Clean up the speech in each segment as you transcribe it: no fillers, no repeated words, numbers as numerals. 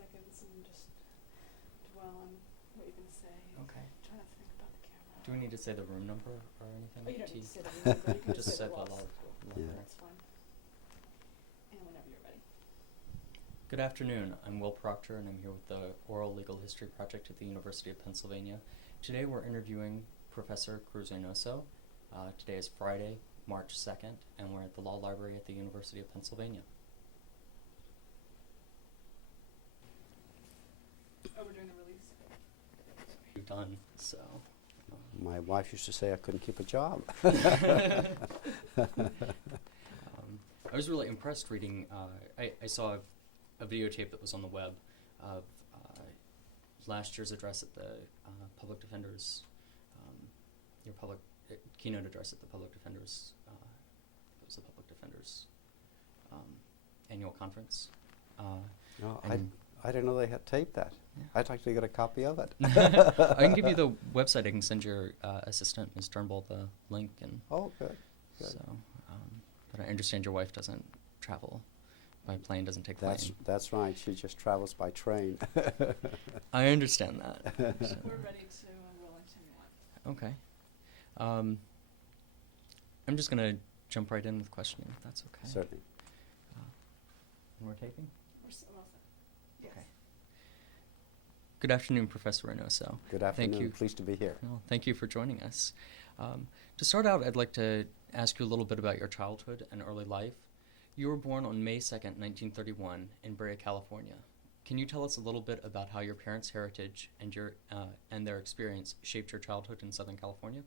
seconds and just dwell on what you're going to say. Okay. Try not to think about the camera. Do we need to say the room number or anything? Oh, you don't need to say the room number. You can Just say say the the loss. level. That's fine. And whenever you're ready. Good afternoon. I'm Will Proctor, and I'm here with the Oral Legal History Project at the University of Pennsylvania. Today we're interviewing Professor Cruz Reynoso. Today is Friday, March 2nd, and we're at the Law Library at the University of Pennsylvania. Oh, we're doing the release? We've done, so. My wife used to say I couldn't keep a job. I was really impressed reading, I saw a videotape that was on the web of last year's address at the public defender's, your public keynote address at the public defender's, it was the public defender's annual conference. No, I didn't know they had taped that. Yeah. I'd like to get a copy of it. I can give you the website. I can send your assistant, Ms. Turnbull, the link. And Oh, good. so, but I understand your wife doesn't travel by plane, doesn't take plane. That's right. She just travels by train. I understand that. So. We're ready to roll anytime you want. Okay. I'm just going to jump right in with questioning, if that's okay. Certainly. And we're taping? We're well set. Yes. Okay. Good afternoon, Professor Reynoso. Good afternoon. Thank you. Pleased to be here. Well, thank you for joining us. To start out, I'd like to ask you a little bit about your childhood and early life. You were born on May 2nd, 1931, in Brea, California. Can you tell us a little bit about how your parents' heritage and their experience shaped your childhood in Southern California?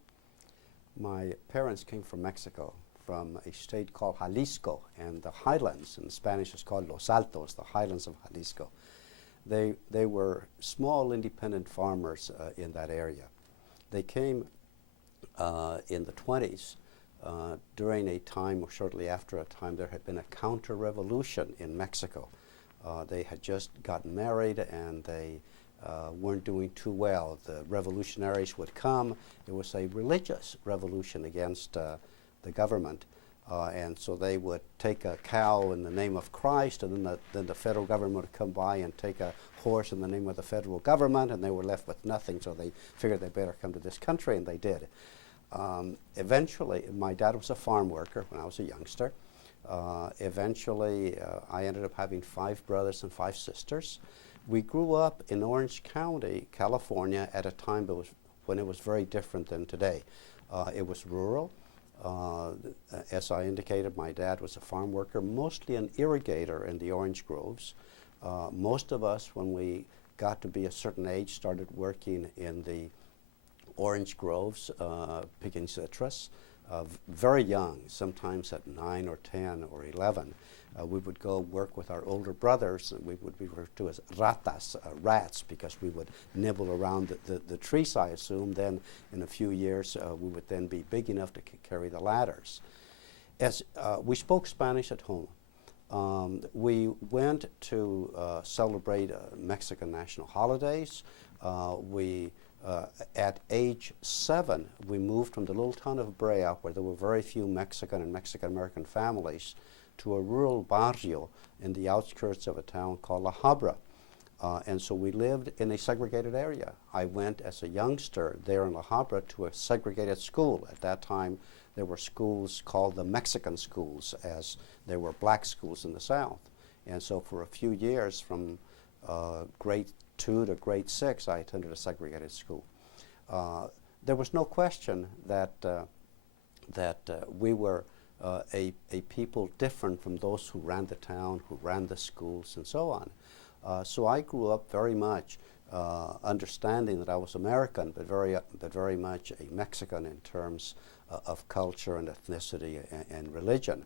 My parents came from Mexico, from a state called Jalisco, and the highlands, in Spanish is called Los Altos, the highlands of Jalisco. They were small independent farmers in that area. They came in the 20s during a time, or shortly after a time, there had been a counter-revolution in Mexico. They had just gotten married and they weren't doing too well. The revolutionaries would come. It was a religious revolution against the government. And so they would take a cow in the name of Christ, and then the federal government would come by and take a horse in the name of the federal government, and they were left with nothing, so they figured they better come to this country, and they did. Eventually, my dad was a farm worker when I was a youngster. Eventually, I ended up having 5 brothers and 5 sisters. We grew up in Orange County, California, at a time when it was very different than today. It was rural. As I indicated, my dad was a farm worker, mostly an irrigator in the orange groves. Most of us, when we got to be a certain age, started working in the orange groves, picking citrus. Very young, sometimes at 9 or 10 or 11. We would go work with our older brothers, and we would be referred to as ratas, rats, because we would nibble around the trees, I assume. Then in a few years, we would then be big enough to carry the ladders. As we spoke Spanish at home, we went to celebrate Mexican national holidays. At age 7, we moved from the little town of Brea, where there were very few Mexican and Mexican-American families, to a rural barrio in the outskirts of a town called La Habra. And so we lived in a segregated area. I went as a youngster there in La Habra to a segregated school. At that time, there were schools called the Mexican schools, as there were black schools in the South. And so for a few years, from grade 2 to grade 6, I attended a segregated school. There was no question that we were a people different from those who ran the town, who ran the schools, and so on. So I grew up very much understanding that I was American, but very much a Mexican in terms of culture and ethnicity and religion.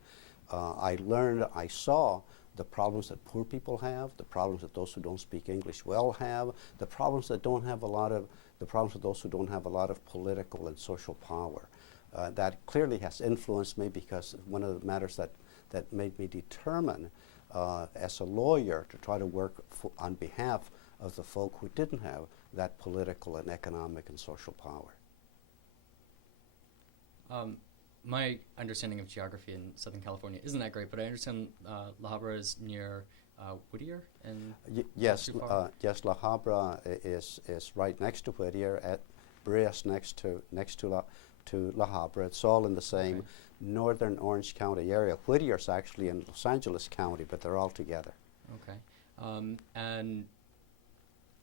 I saw the problems that poor people have, the problems that those who don't speak English well have, the problems that those who don't have a lot of political and social power. That clearly has influenced me, because one of the matters that made me determine as a lawyer to try to work on behalf of the folk who didn't have that political and economic and social power. My understanding of geography in Southern California isn't that great, but I understand La Habra is near Whittier and Yes, too far? yes. La Habra is right next to Whittier. At Breas next to La Habra. It's all in the same Okay. northern Orange County area. Whittier's actually in Los Angeles County, but they're all together. Okay. And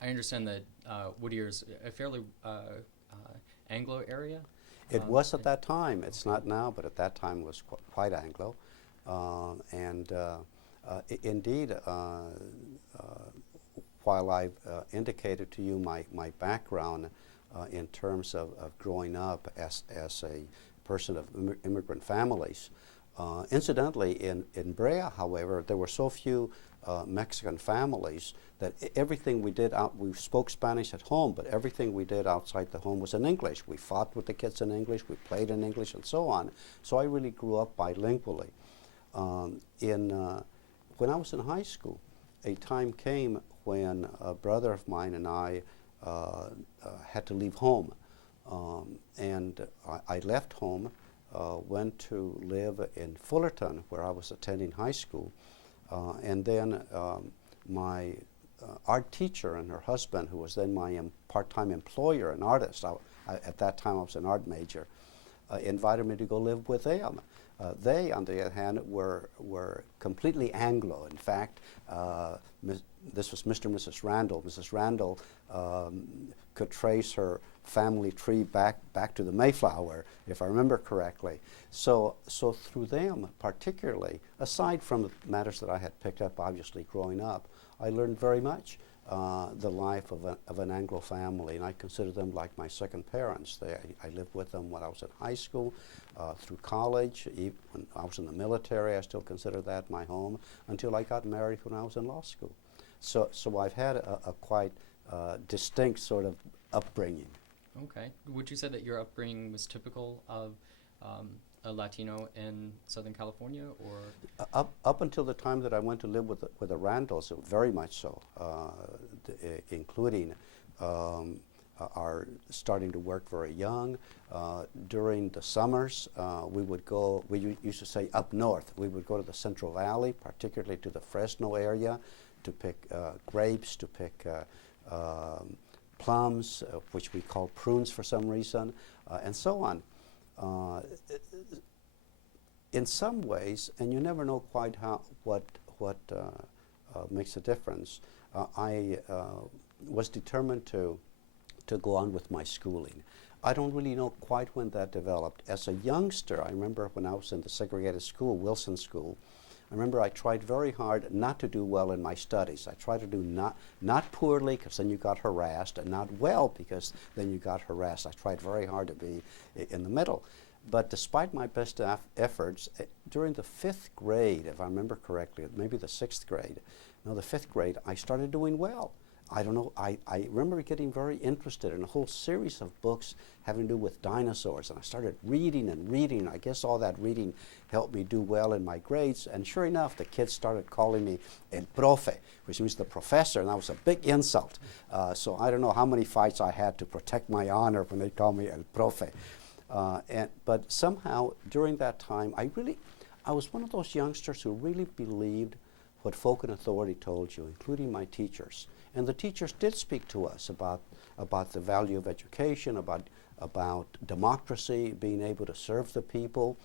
I understand that Whittier's a fairly Anglo area. It was at that time. It's not now, but at that time it was quite Anglo. Indeed, while I've indicated to you my background in terms of growing up as a person of immigrant families, incidentally, in Brea, however, there were so few Mexican families that everything we did we spoke Spanish at home, but everything we did outside the home was in English. We fought with the kids in English, we played in English, and so on. So I really grew up bilingually. When I was in high school, a time came when a brother of mine and I had to leave home. I left home, went to live in Fullerton, where I was attending high school. And then my art teacher and her husband, who was then my part-time employer, an artist, at that time I was an art major, invited me to go live with them. They, on the other hand, were completely Anglo. In fact, this was Mr. and Mrs. Randall. Mrs. Randall could trace her family tree back to the Mayflower, if I remember correctly. So through them particularly, aside from the matters that I had picked up, obviously, growing up, I learned very much the life of an Anglo family, and I consider them like my second parents. I lived with them when I was in high school, through college. Even when I was in the military, I still consider that my home, until I got married when I was in law school. So I've had a quite distinct sort of upbringing. Okay. Would you say that your upbringing was typical of a Latino in Southern California, or? Up until the time that I went to live with the Randalls, very much so, including our starting to work very young. During the summers, we used to say up north. We would go to the Central Valley, particularly to the Fresno area, to pick grapes, to pick plums, which we call prunes for some reason, and so on. In some ways, and you never know quite what makes a difference, I was determined to go on with my schooling. I don't really know quite when that developed. As a youngster, I remember when I was in the segregated school, Wilson School, I remember I tried very hard not to do well in my studies. I tried to do not poorly, because then you got harassed, and not well, because then you got harassed. I tried very hard to be in the middle. But despite my best efforts, during the 5th grade, if I remember correctly, maybe the 6th grade, no, the 5th grade, I started doing well. I don't know, I remember getting very interested in a whole series of books having to do with dinosaurs, and I started reading and reading. I guess all that reading helped me do well in my grades, and sure enough, the kids started calling me el profe, which means the professor, and that was a big insult. So I don't know how many fights I had to protect my honor when they called me el profe. But somehow, during that time, I was one of those youngsters who really believed what folk in authority told you, including my teachers. And the teachers did speak to us about the value of education, about democracy, being able to serve the people,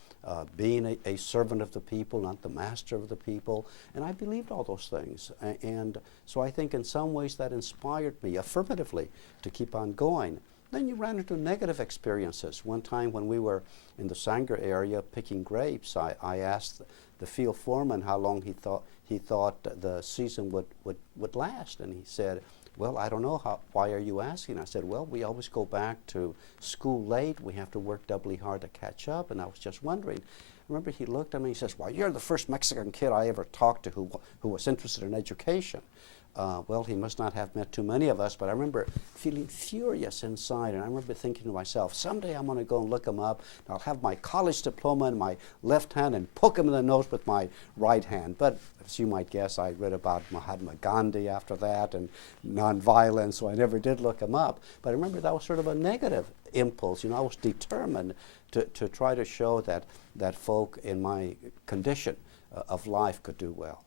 being a servant of the people, not the master of the people. And I believed all those things. And so I think in some ways that inspired me affirmatively to keep on going. Then you ran into negative experiences. One time when we were in the Sanger area picking grapes, I asked the field foreman how long he thought the season would last, and he said, "Well, I don't know. Why are you asking?" I said, "Well, we always go back to school late. We have to work doubly hard to catch up." And I was just wondering. I remember he looked at me and he says, "Well, you're the first Mexican kid I ever talked to who was interested in education." Well, he must not have met too many of us, but I remember feeling furious inside, and I remember thinking to myself, someday I'm going to go and look him up, and I'll have my college diploma in my left hand and poke him in the nose with my right hand. But as you might guess, I read about Mahatma Gandhi after that and nonviolence, so I never did look him up. But I remember that was sort of a negative impulse. You know, I was determined to try to show that folk in my condition of life could do well.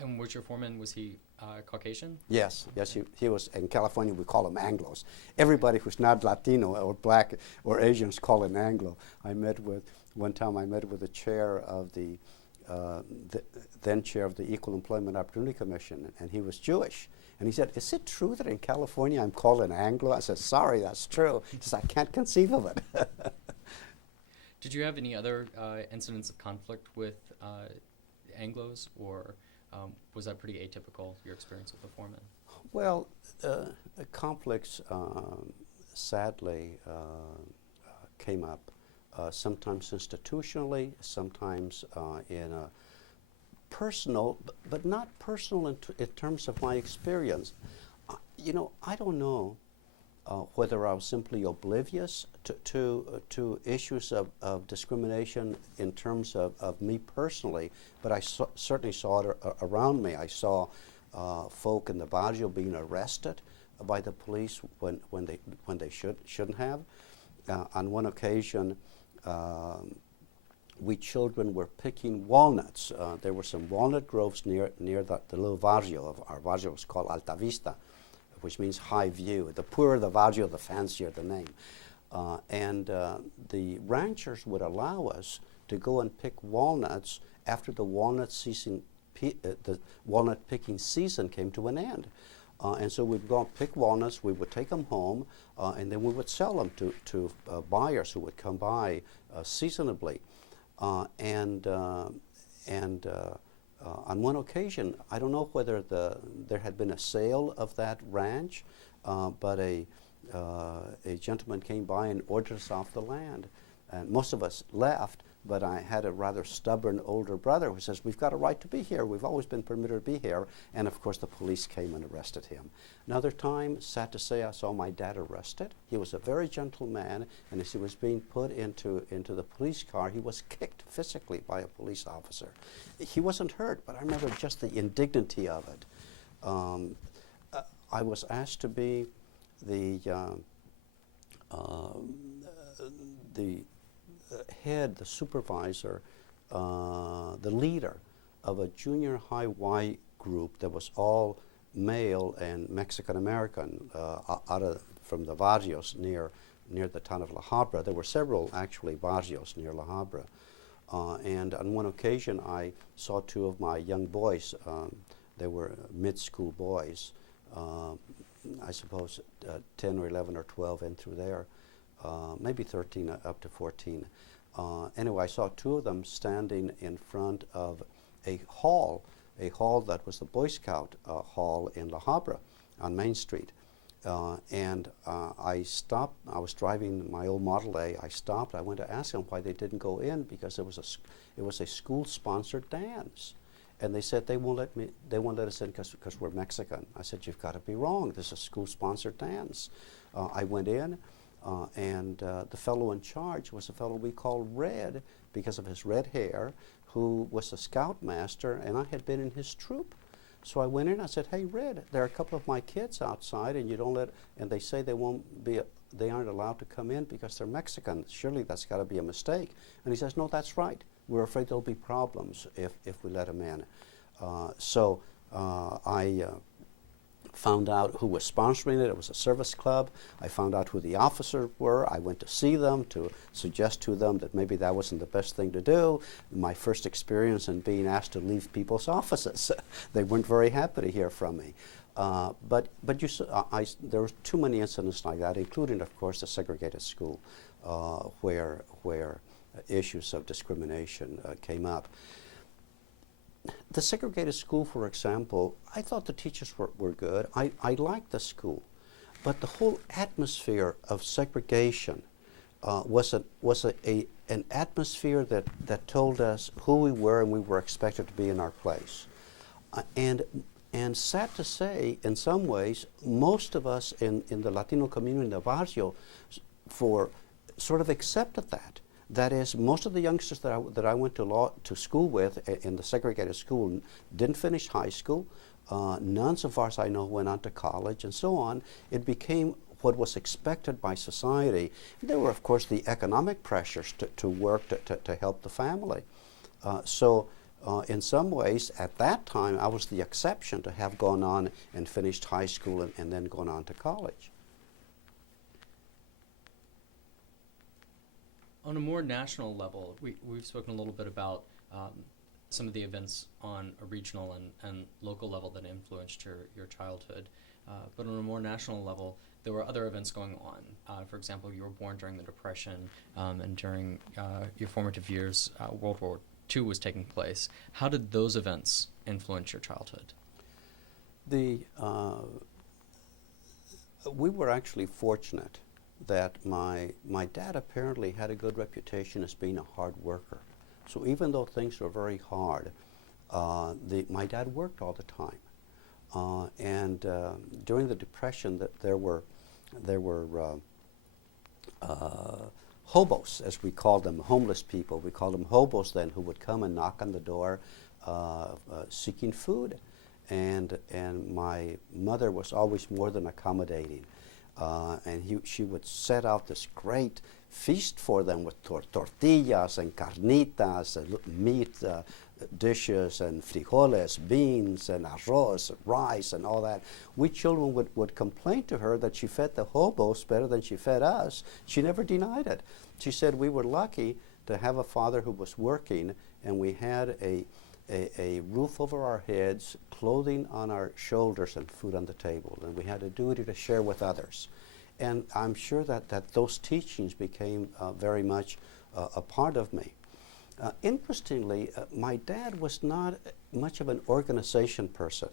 And was your foreman, was he Caucasian? Yes, he was. In California, we call them Anglos. Everybody who's not Latino or black or Asians call him Anglo. One time I met with the chair of the then chair of the Equal Employment Opportunity Commission, and he was Jewish. And he said, "Is it true that in California I'm called an Anglo?" I said, "Sorry, that's true." He says, "I can't conceive of it." Did you have any other incidents of conflict with Anglos, or was that pretty atypical, your experience with the foreman? Well, conflicts sadly came up sometimes institutionally, sometimes in a personal, but not personal in terms of my experience. I don't know whether I was simply oblivious to issues of discrimination in terms of me personally, but I certainly saw it around me. I saw folk in the barrio being arrested by the police when they shouldn't have. On one occasion, we children were picking walnuts. There were some walnut groves near the little barrio. Our barrio was called Alta Vista, which means high view. The poorer the barrio, the fancier the name. And the ranchers would allow us to go and pick walnuts after the walnut picking season came to an end. And so we'd go and pick walnuts, we would take them home, and then we would sell them to buyers who would come by seasonably. On one occasion, I don't know whether there had been a sale of that ranch, but a gentleman came by and ordered us off the land. And most of us left, but I had a rather stubborn older brother who says, "We've got a right to be here. We've always been permitted to be here." And of course, the police came and arrested him. Another time, sad to say, I saw my dad arrested. He was a very gentle man, and as he was being put into the police car, he was kicked physically by a police officer. He wasn't hurt, but I remember just the indignity of it. I was asked to be the head, the supervisor, the leader of a junior high Y group that was all male and Mexican American from the barrios near the town of La Habra. There were several actually barrios near La Habra. And on one occasion I saw two of my young boys. They were mid-school boys, I suppose 10 or 11 or 12 in through there. Maybe 13 up to 14. Anyway, I saw two of them standing in front of a hall that was the Boy Scout hall in La Habra on Main Street. And I stopped. I was driving my old Model A. I stopped. I went to ask them why they didn't go in, because it was a school-sponsored dance. And they said they won't let us in because we're Mexican. I said, "You've got to be wrong. This is a school-sponsored dance." I went in. And the fellow in charge was a fellow we called Red because of his red hair, who was a scoutmaster, and I had been in his troop. So I went in. I said, "Hey, Red, there are a couple of my kids outside, and and they say they aren't allowed to come in because they're Mexican. Surely that's got to be a mistake." And he says, "No, that's right. We're afraid there'll be problems if we let them in." So I found out who was sponsoring it. It was a service club. I found out who the officers were. I went to see them to suggest to them that maybe that wasn't the best thing to do. My first experience in being asked to leave people's offices. They weren't very happy to hear from me. But there were too many incidents like that, including, of course, the segregated school, where issues of discrimination came up. The segregated school, for example, I thought the teachers were good. I liked the school. But the whole atmosphere of segregation was an atmosphere that told us who we were and we were expected to be in our place. And sad to say, in some ways, most of us in the Latino community in the barrio sort of accepted that. That is, most of the youngsters that I went to school with in the segregated school didn't finish high school. None, so far as I know, went on to college and so on. It became what was expected by society. There were, of course, the economic pressures to work to help the family. So In some ways, at that time, I was the exception to have gone on and finished high school and then gone on to college. On a more national level, we've spoken a little bit about some of the events on a regional and local level that influenced your childhood. But on a more national level, there were other events going on. For example, you were born during the Depression, and during your formative years, World War II was taking place. How did those events influence your childhood? We were actually fortunate that my dad apparently had a good reputation as being a hard worker. So even though things were very hard, my dad worked all the time. And during the Depression, there were hobos, as we called them, homeless people. We called them hobos then, who would come and knock on the door seeking food. And my mother was always more than accommodating. And she would set out this great feast for them with tortillas and carnitas and meat dishes and frijoles, beans and arroz, rice and all that. We children would complain to her that she fed the hobos better than she fed us. She never denied it. She said we were lucky to have a father who was working, and we had a roof over our heads, clothing on our shoulders, and food on the table. And we had a duty to share with others. And I'm sure that those teachings became very much a part of me. Interestingly, my dad was not much of an organization person.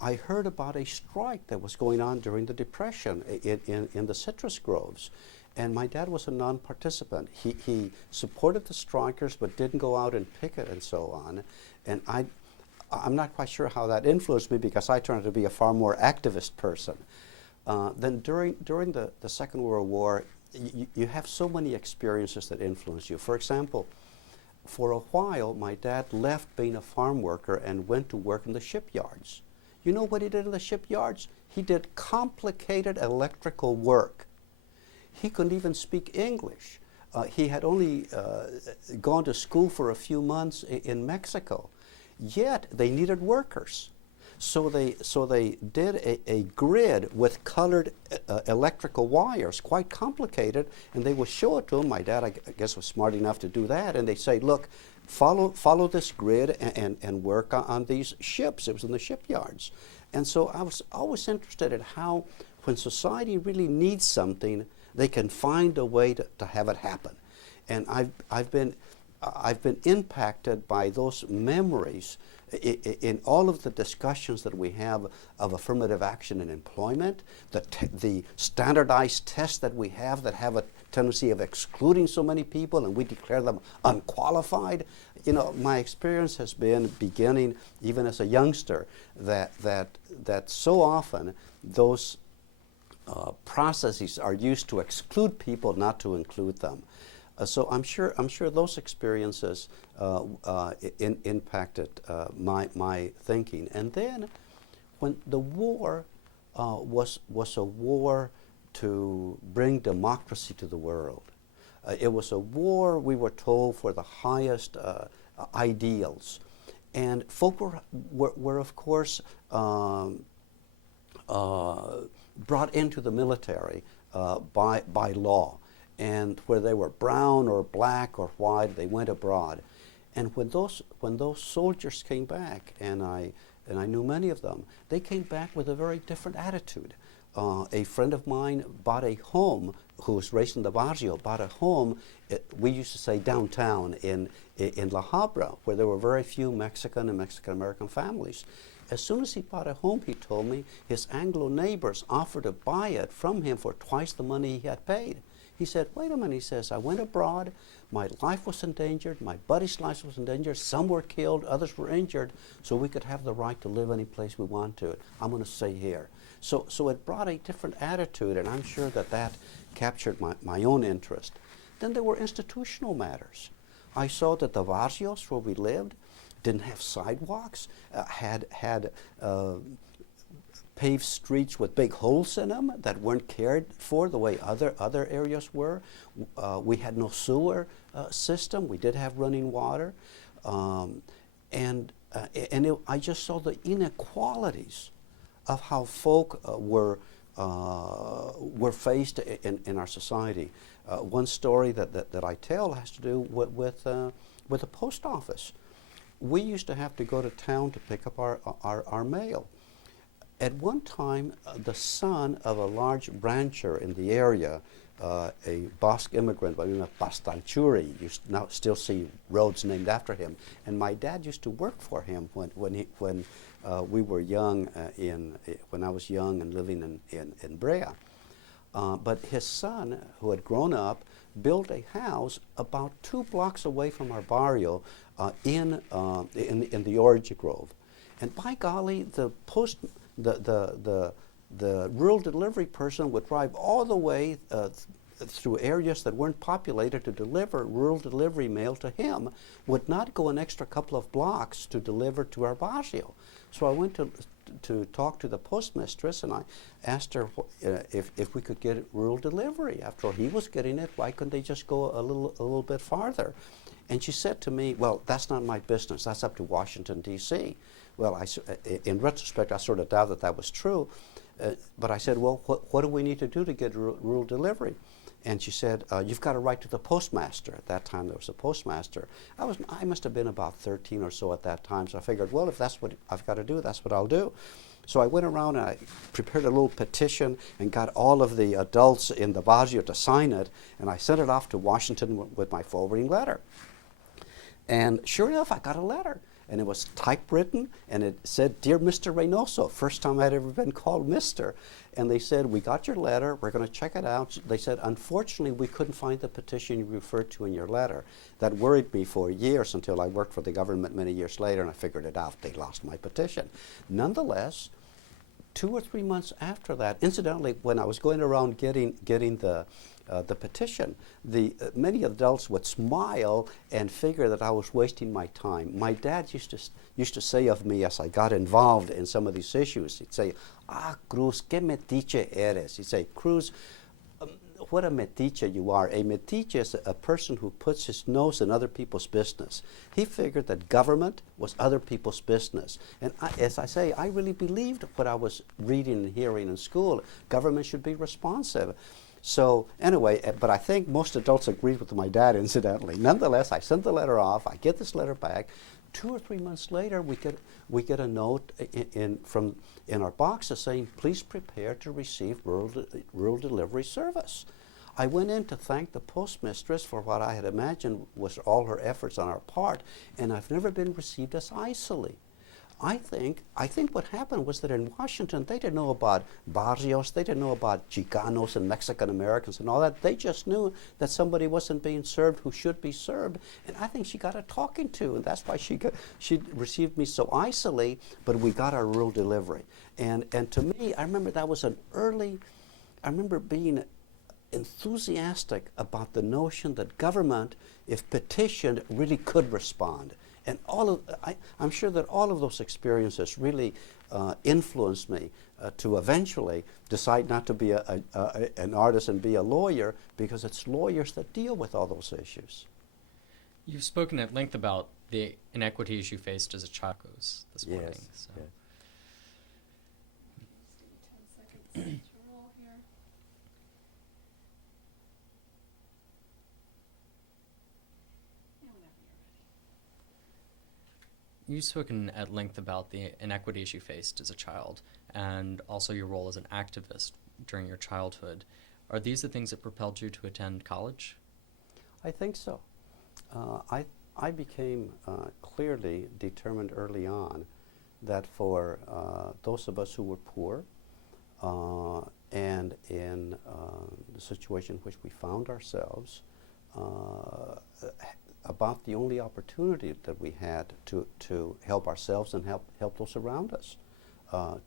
I heard about a strike that was going on during the Depression in the citrus groves. And my dad was a non-participant. He supported the strikers but didn't go out and picket and so on. And I'm not quite sure how that influenced me, because I turned out to be a far more activist person. Then during the Second World War, you have so many experiences that influence you. For example, for a while, my dad left being a farm worker and went to work in the shipyards. You know what he did in the shipyards? He did complicated electrical work. He couldn't even speak English. He had only gone to school for a few months in Mexico. Yet they needed workers. So they did a grid with colored electrical wires, quite complicated, and they would show it to him. My dad, I guess, was smart enough to do that, and they say, look, follow this grid and work on these ships. It was in the shipyards. And so I was always interested in how, when society really needs something, they can find a way to have it happen. And I've been impacted by those memories in all of the discussions that we have of affirmative action in employment, the standardized tests that we have that have a tendency of excluding so many people, and we declare them unqualified. You know, my experience has been, beginning even as a youngster, that so often those processes are used to exclude people, not to include them. So I'm sure those experiences impacted my thinking. And then, when the war was a war to bring democracy to the world, it was a war, we were told, for the highest ideals, and folk were of course brought into the military by law. And where they were brown or black or white, they went abroad. And when those soldiers came back, and I knew many of them, they came back with a very different attitude. A friend of mine bought a home, who was raised in the barrio, bought a home, we used to say downtown in La Habra, where there were very few Mexican and Mexican-American families. As soon as he bought a home, he told me, his Anglo neighbors offered to buy it from him for twice the money he had paid. He said, wait a minute, he says, I went abroad, my life was endangered, my buddy's life was endangered, some were killed, others were injured, so we could have the right to live any place we want to. I'm going to stay here. So it brought a different attitude, and I'm sure that captured my own interest. Then there were institutional matters. I saw that the barrios where we lived didn't have sidewalks, had paved streets with big holes in them that weren't cared for the way other areas were. We had no sewer system. We did have running water. I just saw the inequalities of how folk were faced in our society. One story that I tell has to do with the post office. We used to have to go to town to pick up our mail. At one time, the son of a large rancher in the area, a Basque immigrant by the name of Pastanchuri, you now still see roads named after him, and my dad used to work for him when we were young, when I was young and living in Brea. But his son, who had grown up, built a house about 2 blocks away from our barrio in the Orange Grove. And by golly, the rural delivery person would drive all the way through areas that weren't populated to deliver rural delivery mail to him, would not go an extra couple of blocks to deliver to our barrio. So I went to talk to the postmistress, and I asked her if we could get rural delivery. After all, he was getting it. Why couldn't they just go a little bit farther? And she said to me, "Well, that's not my business. That's up to Washington, D.C." Well, in retrospect, I sort of doubt that was true. But I said, "Well, what do we need to do to get rural delivery?" And she said, "You've got to write to the postmaster." At that time, there was a postmaster. I must have been about 13 or so at that time, so I figured, well, if that's what I've got to do, that's what I'll do. So I went around and I prepared a little petition and got all of the adults in the barrio to sign it, and I sent it off to Washington with my forwarding letter. And sure enough, I got a letter. And it was typewritten, and it said, "Dear Mr. Reynoso," first time I'd ever been called Mr. And they said, "We got your letter, we're going to check it out." They said, "Unfortunately, we couldn't find the petition you referred to in your letter." That worried me for years until I worked for the government many years later, and I figured it out. They lost my petition. Nonetheless, 2 or 3 months after that, incidentally, when I was going around getting the petition, many adults would smile and figure that I was wasting my time. My dad used to say of me as I got involved in some of these issues, he'd say, "Ah, Cruz, qué metiche eres." He'd say, "Cruz, what a metiche you are." A metiche is a person who puts his nose in other people's business. He figured that government was other people's business. And as I say, I really believed what I was reading and hearing in school. Government should be responsive. So anyway, but I think most adults agreed with my dad, incidentally. Nonetheless, I sent the letter off. I get this letter back. 2 or 3 months later, we get a note in our boxes saying, "Please prepare to receive rural delivery service." I went in to thank the postmistress for what I had imagined was all her efforts on our part, and I've never been received as icily. I think what happened was that in Washington, they didn't know about barrios, they didn't know about Chicanos and Mexican Americans and all that. They just knew that somebody wasn't being served who should be served, and I think she got a talking to, and that's why she received me so icily, but we got our rural delivery. And to me, I remember that was I remember being enthusiastic about the notion that government, if petitioned, really could respond. And I'm sure that all of those experiences really influenced me to eventually decide not to be an artist and be a lawyer, because it's lawyers that deal with all those issues. You've spoken at length about the inequities you faced as a child this morning. Yes. So. Yes. Just give me 10 seconds to roll here. Yeah, whenever you're ready. You've spoken at length about the inequities you faced as a child, and also your role as an activist during your childhood. Are these the things that propelled you to attend college? I think so. I became clearly determined early on that for those of us who were poor and in the situation in which we found ourselves, about the only opportunity that we had to help ourselves and help those around us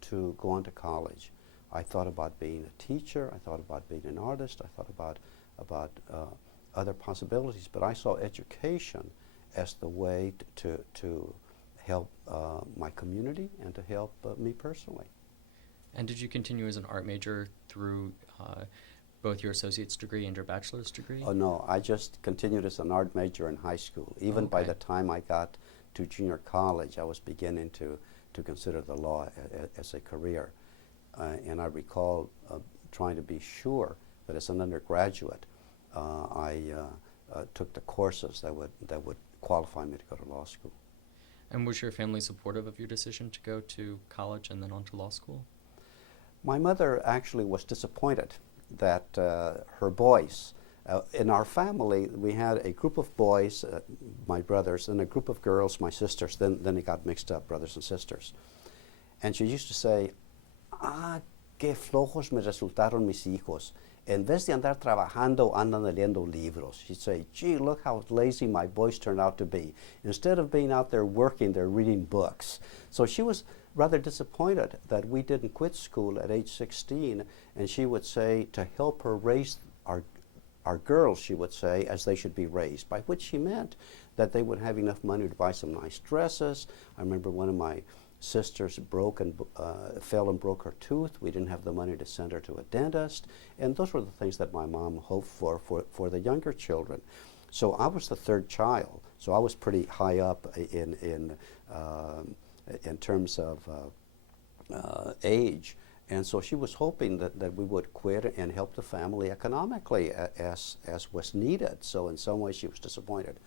to go on to college. I thought about being a teacher, I thought about being an artist, I thought about other possibilities, but I saw education as the way to help my community and to help me personally. And did you continue as an art major through both your associate's degree and your bachelor's degree? Oh no, I just continued as an art major in high school. Even by the time I got to junior college, I was beginning to consider the law as a career. And I recall trying to be sure that as an undergraduate, I took the courses that would qualify me to go to law school. And was your family supportive of your decision to go to college and then on to law school? My mother actually was disappointed that her boys, in our family, we had a group of boys, my brothers, and a group of girls, my sisters. Then it got mixed up, brothers and sisters. And she used to say, qué flojos me resultaron mis hijos. En vez de andar trabajando, andan leyendo libros. She'd say, gee, look how lazy my boys turned out to be. Instead of being out there working, they're reading books. So she was rather disappointed that we didn't quit school at age 16, and she would say to help her raise our girls, she would say, as they should be raised, by which she meant that they would have enough money to buy some nice dresses. I remember one of my sisters fell and broke her tooth. We didn't have the money to send her to a dentist, and those were the things that my mom hoped for the younger children. So I was the third child, so I was pretty high up in terms of age, and so she was hoping that we would quit and help the family economically as was needed. So in some ways she was disappointed.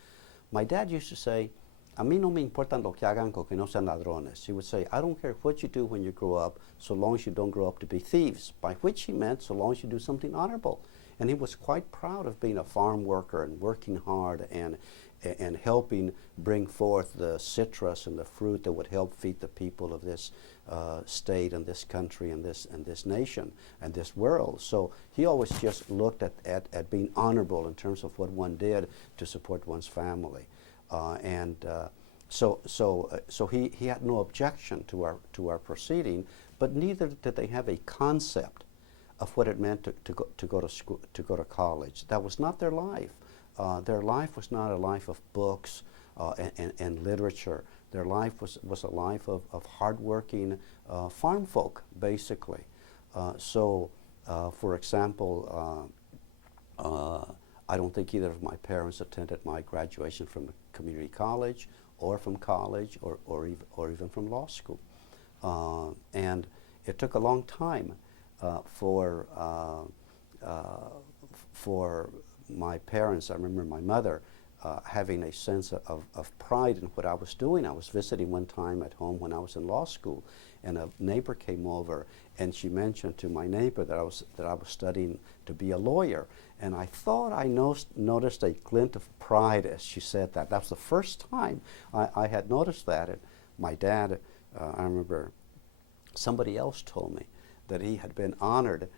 My dad used to say, a mí no me importan lo que hagan con que no sean ladrones. He would say, I don't care what you do when you grow up, so long as you don't grow up to be thieves, by which he meant so long as you do something honorable. And he was quite proud of being a farm worker and working hard and helping bring forth the citrus and the fruit that would help feed the people of this state and this country and this nation and this world. So he always just looked at being honorable in terms of what one did to support one's family. So he had no objection to our proceeding, but neither did they have a concept of what it meant to go to school, to go to college. That was not their life. Their life was not a life of books and literature. Their life was a life of hardworking farm folk, basically. For example, I don't think either of my parents attended my graduation from a community college or from college or even from law school. And it took a long time for my parents. I remember my mother having a sense of pride in what I was doing. I was visiting one time at home when I was in law school, and a neighbor came over, and she mentioned to my neighbor that I was studying to be a lawyer. And I thought I noticed a glint of pride as she said that. That was the first time I had noticed that. And my dad, I remember somebody else told me that he had been honored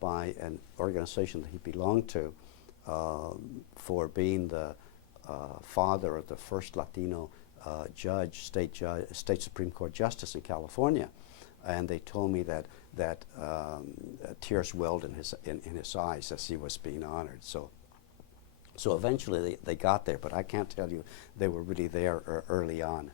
by an organization that he belonged to for being the father of the first Latino state Supreme Court justice in California. And they told me that tears welled in his eyes as he was being honored. So eventually they got there, but I can't tell you they were really there early on.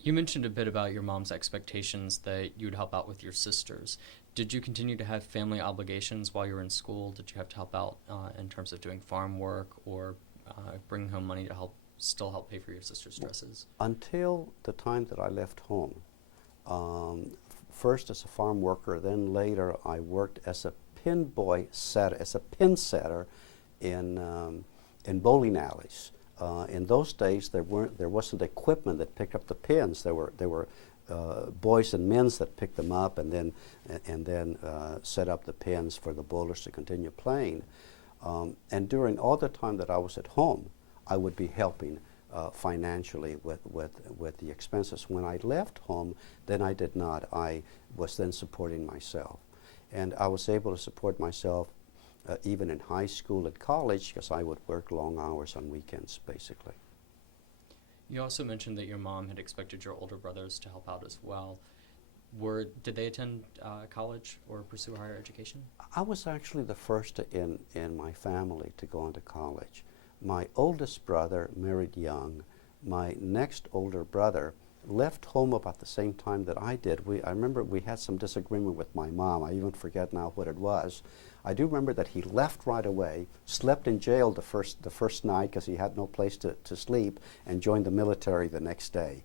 You mentioned a bit about your mom's expectations that you'd help out with your sisters. Did you continue to have family obligations while you were in school? Did you have to help out in terms of doing farm work or bringing home money to still help pay for your sister's dresses? Until the time that I left home, first as a farm worker, then later I worked as a pin setter in bowling alleys. In those days, there wasn't equipment that picked up the pins. There were boys and men that picked them up and then set up the pins for the bowlers to continue playing. And during all the time that I was at home, I would be helping financially with the expenses. When I left home, then I did not. I was then supporting myself. And I was able to support myself even in high school and college because I would work long hours on weekends, basically. You also mentioned that your mom had expected your older brothers to help out as well. Did they attend college or pursue higher education? I was actually the first in my family to go on to college. My oldest brother married young. My next older brother left home about the same time that I did. I remember we had some disagreement with my mom. I even forget now what it was. I do remember that he left right away, slept in jail the first night because he had no place to sleep, and joined the military the next day.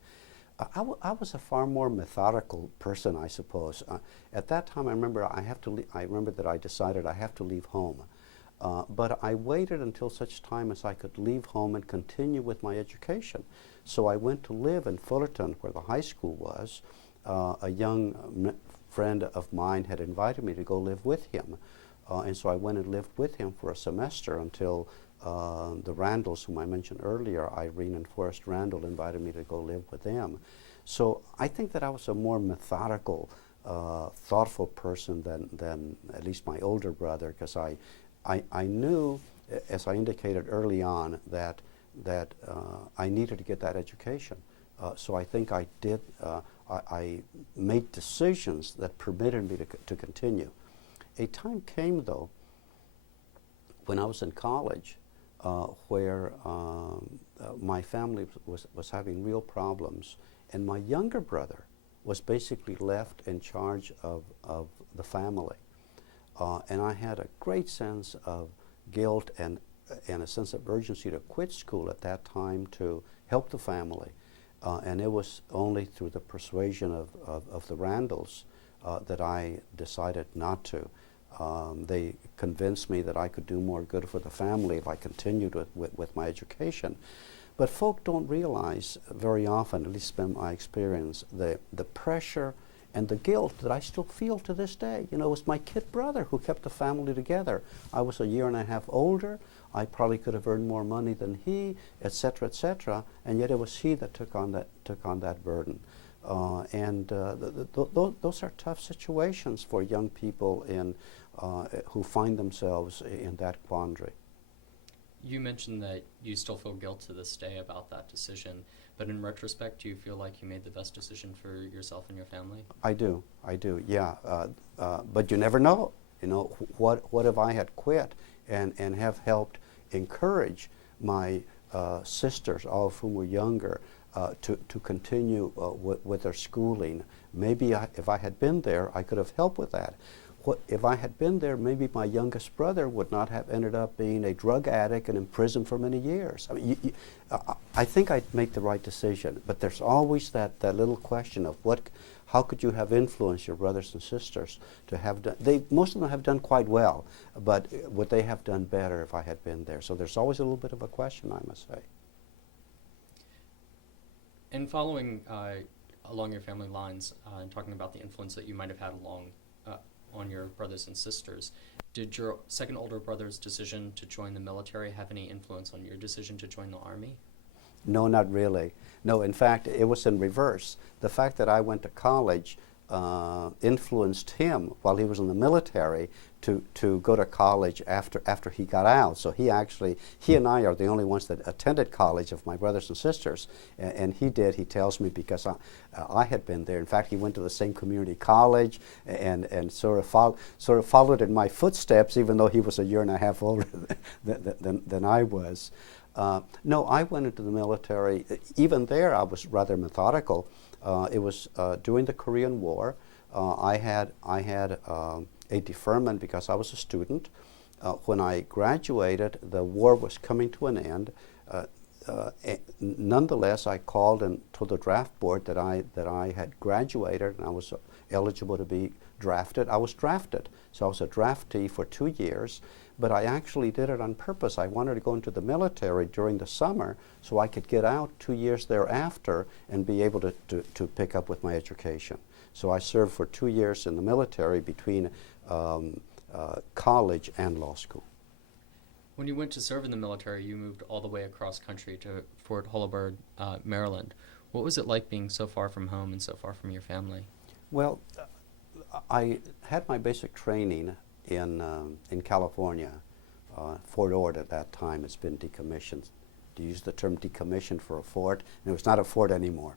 I was a far more methodical person, I suppose. At that time, I remember that I decided I have to leave home. But I waited until such time as I could leave home and continue with my education. So I went to live in Fullerton, where the high school was. A young friend of mine had invited me to go live with him. And so I went and lived with him for a semester until the Randalls, whom I mentioned earlier, Irene and Forrest Randall, invited me to go live with them. So I think that I was a more methodical, thoughtful person than at least my older brother, because I knew, as I indicated early on, that I needed to get that education. So I think I did. I made decisions that permitted me to continue. A time came, though, when I was in college, where my family was having real problems, and my younger brother was basically left in charge of the family. And I had a great sense of guilt and a sense of urgency to quit school at that time to help the family. And it was only through the persuasion of the Randalls that I decided not to. They convinced me that I could do more good for the family if I continued with my education. But folk don't realize very often, at least in my experience, the pressure and the guilt that I still feel to this day. You know, it was my kid brother who kept the family together. I was a year and a half older. I probably could have earned more money than he, et cetera, and yet it was he that took on that burden. Those are tough situations for young people who find themselves in that quandary. You mentioned that you still feel guilt to this day about that decision, but in retrospect, do you feel like you made the best decision for yourself and your family? I do, yeah. But you never know. You know, what if I had quit and have helped encourage my sisters, all of whom were younger, to continue with their schooling. Maybe if I had been there, I could have helped with that. If I had been there, maybe my youngest brother would not have ended up being a drug addict and in prison for many years. I mean, I think I'd make the right decision, but there's always that little question of how could you have influenced your brothers and sisters to have done, most of them have done quite well, but would they have done better if I had been there? So there's always a little bit of a question, I must say. And following along your family lines and talking about the influence that you might have had on your brothers and sisters, did your second older brother's decision to join the military have any influence on your decision to join the Army? No, not really. No, in fact, it was in reverse. The fact that I went to college influenced him while he was in the military to go to college after he got out. So he and I are the only ones that attended college of my brothers and sisters, and he tells me, because I had been there. In fact, he went to the same community college and sort of followed in my footsteps, even though he was a year and a half older than I was. No, I went into the military. Even there, I was rather methodical. It was during the Korean War. I had a deferment because I was a student. When I graduated, the war was coming to an end. Nonetheless, I called and told the draft board that I had graduated and I was eligible to be drafted. I was drafted, so I was a draftee for 2 years. But I actually did it on purpose. I wanted to go into the military during the summer so I could get out 2 years thereafter and be able to pick up with my education. So I served for 2 years in the military between college and law school. When you went to serve in the military, you moved all the way across country to Fort Holabird, Maryland. What was it like being so far from home and so far from your family? Well, I had my basic training in California. Fort Ord at that time has been decommissioned. To use the term decommissioned for a fort, and it was not a fort anymore.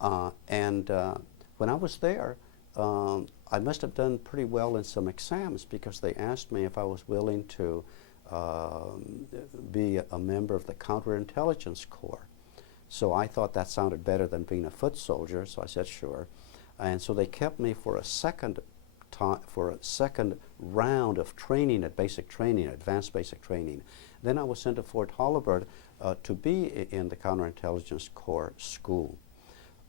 When I was there, I must have done pretty well in some exams because they asked me if I was willing to be a member of the counterintelligence corps. So I thought that sounded better than being a foot soldier, so I said sure. And so they kept me for a second round of training at basic training, advanced basic training. Then I was sent to Fort Holabird to be in the Counterintelligence Corps school.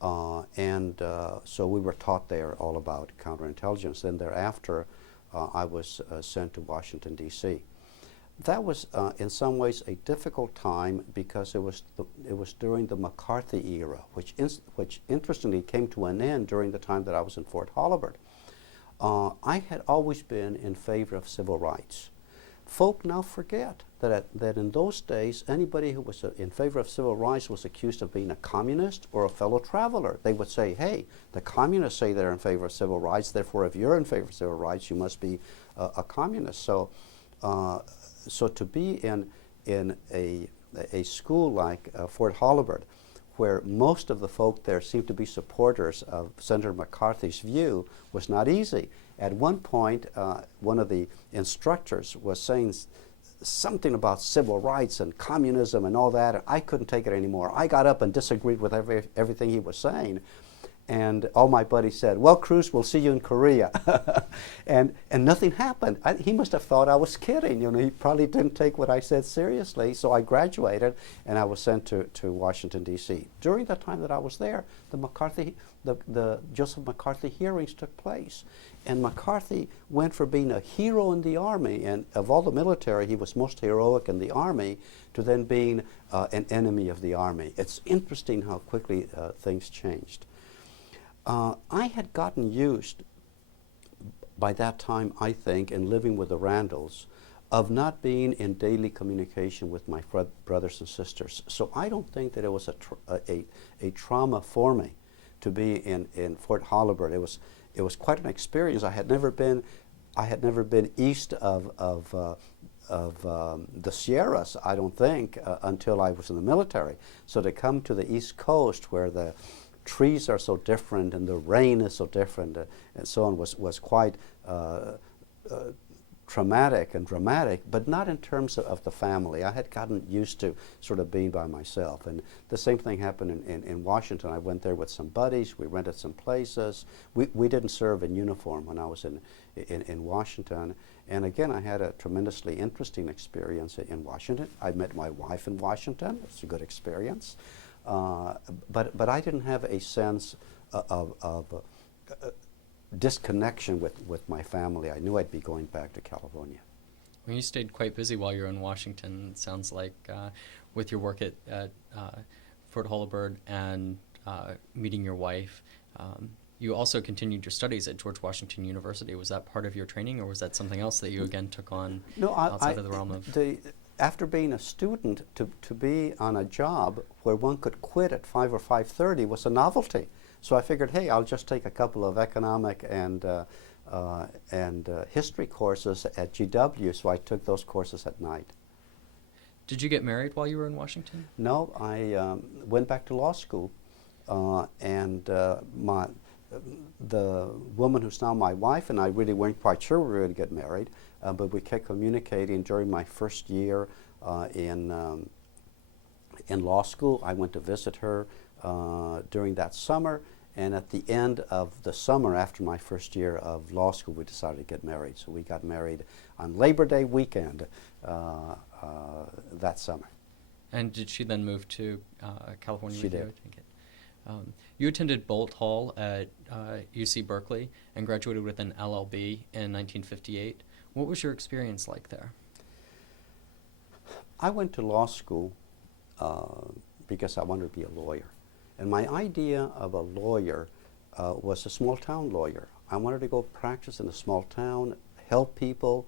So we were taught there all about counterintelligence. Then thereafter, I was sent to Washington, D.C. That was, in some ways, a difficult time because it was during the McCarthy era, which interestingly came to an end during the time that I was in Fort Holabird. I had always been in favor of civil rights. Folk now forget that in those days, anybody who was in favor of civil rights was accused of being a communist or a fellow traveler. They would say, hey, the communists say they're in favor of civil rights, therefore if you're in favor of civil rights, you must be a communist. So to be in a school like Fort Holabird, where most of the folk there seemed to be supporters of Senator McCarthy's view, was not easy. At one point, one of the instructors was saying something about civil rights and communism and all that, and I couldn't take it anymore. I got up and disagreed with everything he was saying. And all my buddies said, well, Cruz, we'll see you in Korea. and nothing happened. He must have thought I was kidding. You know, he probably didn't take what I said seriously. So I graduated, and I was sent to Washington, D.C. During the time that I was there, the Joseph McCarthy hearings took place. And McCarthy went from being a hero in the Army, and of all the military, he was most heroic in the Army, to then being an enemy of the Army. It's interesting how quickly things changed. I had gotten used by that time, I think, in living with the Randalls, of not being in daily communication with my brothers and sisters. So I don't think that it was a trauma for me to be in Fort Holabird. It was quite an experience. I had never been east of the Sierras, I don't think, until I was in the military. So to come to the East Coast, where the trees are so different and the rain is so different and so on, was quite traumatic and dramatic, but not in terms of the family. I had gotten used to sort of being by myself. And the same thing happened in Washington. I went there with some buddies. We rented some places. We didn't serve in uniform when I was in Washington. And again, I had a tremendously interesting experience in Washington. I met my wife in Washington. It's a good experience. But I didn't have a sense of disconnection with my family. I knew I'd be going back to California. Well, you stayed quite busy while you were in Washington, it sounds like, with your work at Fort Holabird and meeting your wife. You also continued your studies at George Washington University. Was that part of your training, or was that something else that you again took on outside of the realm of... After being a student, to be on a job where one could quit at 5 or 5:30 was a novelty. So I figured, hey, I'll just take a couple of economic and history courses at GW, so I took those courses at night. Did you get married while you were in Washington? No, I went back to law school, and the woman who's now my wife and I really weren't quite sure we were going to get married, but we kept communicating during my first year in law school. I went to visit her during that summer, and at the end of the summer, after my first year of law school, we decided to get married. So we got married on Labor Day weekend that summer. And did she then move to California? She did. You attended Bolt Hall at UC Berkeley and graduated with an LLB in 1958. What was your experience like there? I went to law school because I wanted to be a lawyer. And my idea of a lawyer was a small town lawyer. I wanted to go practice in a small town, help people,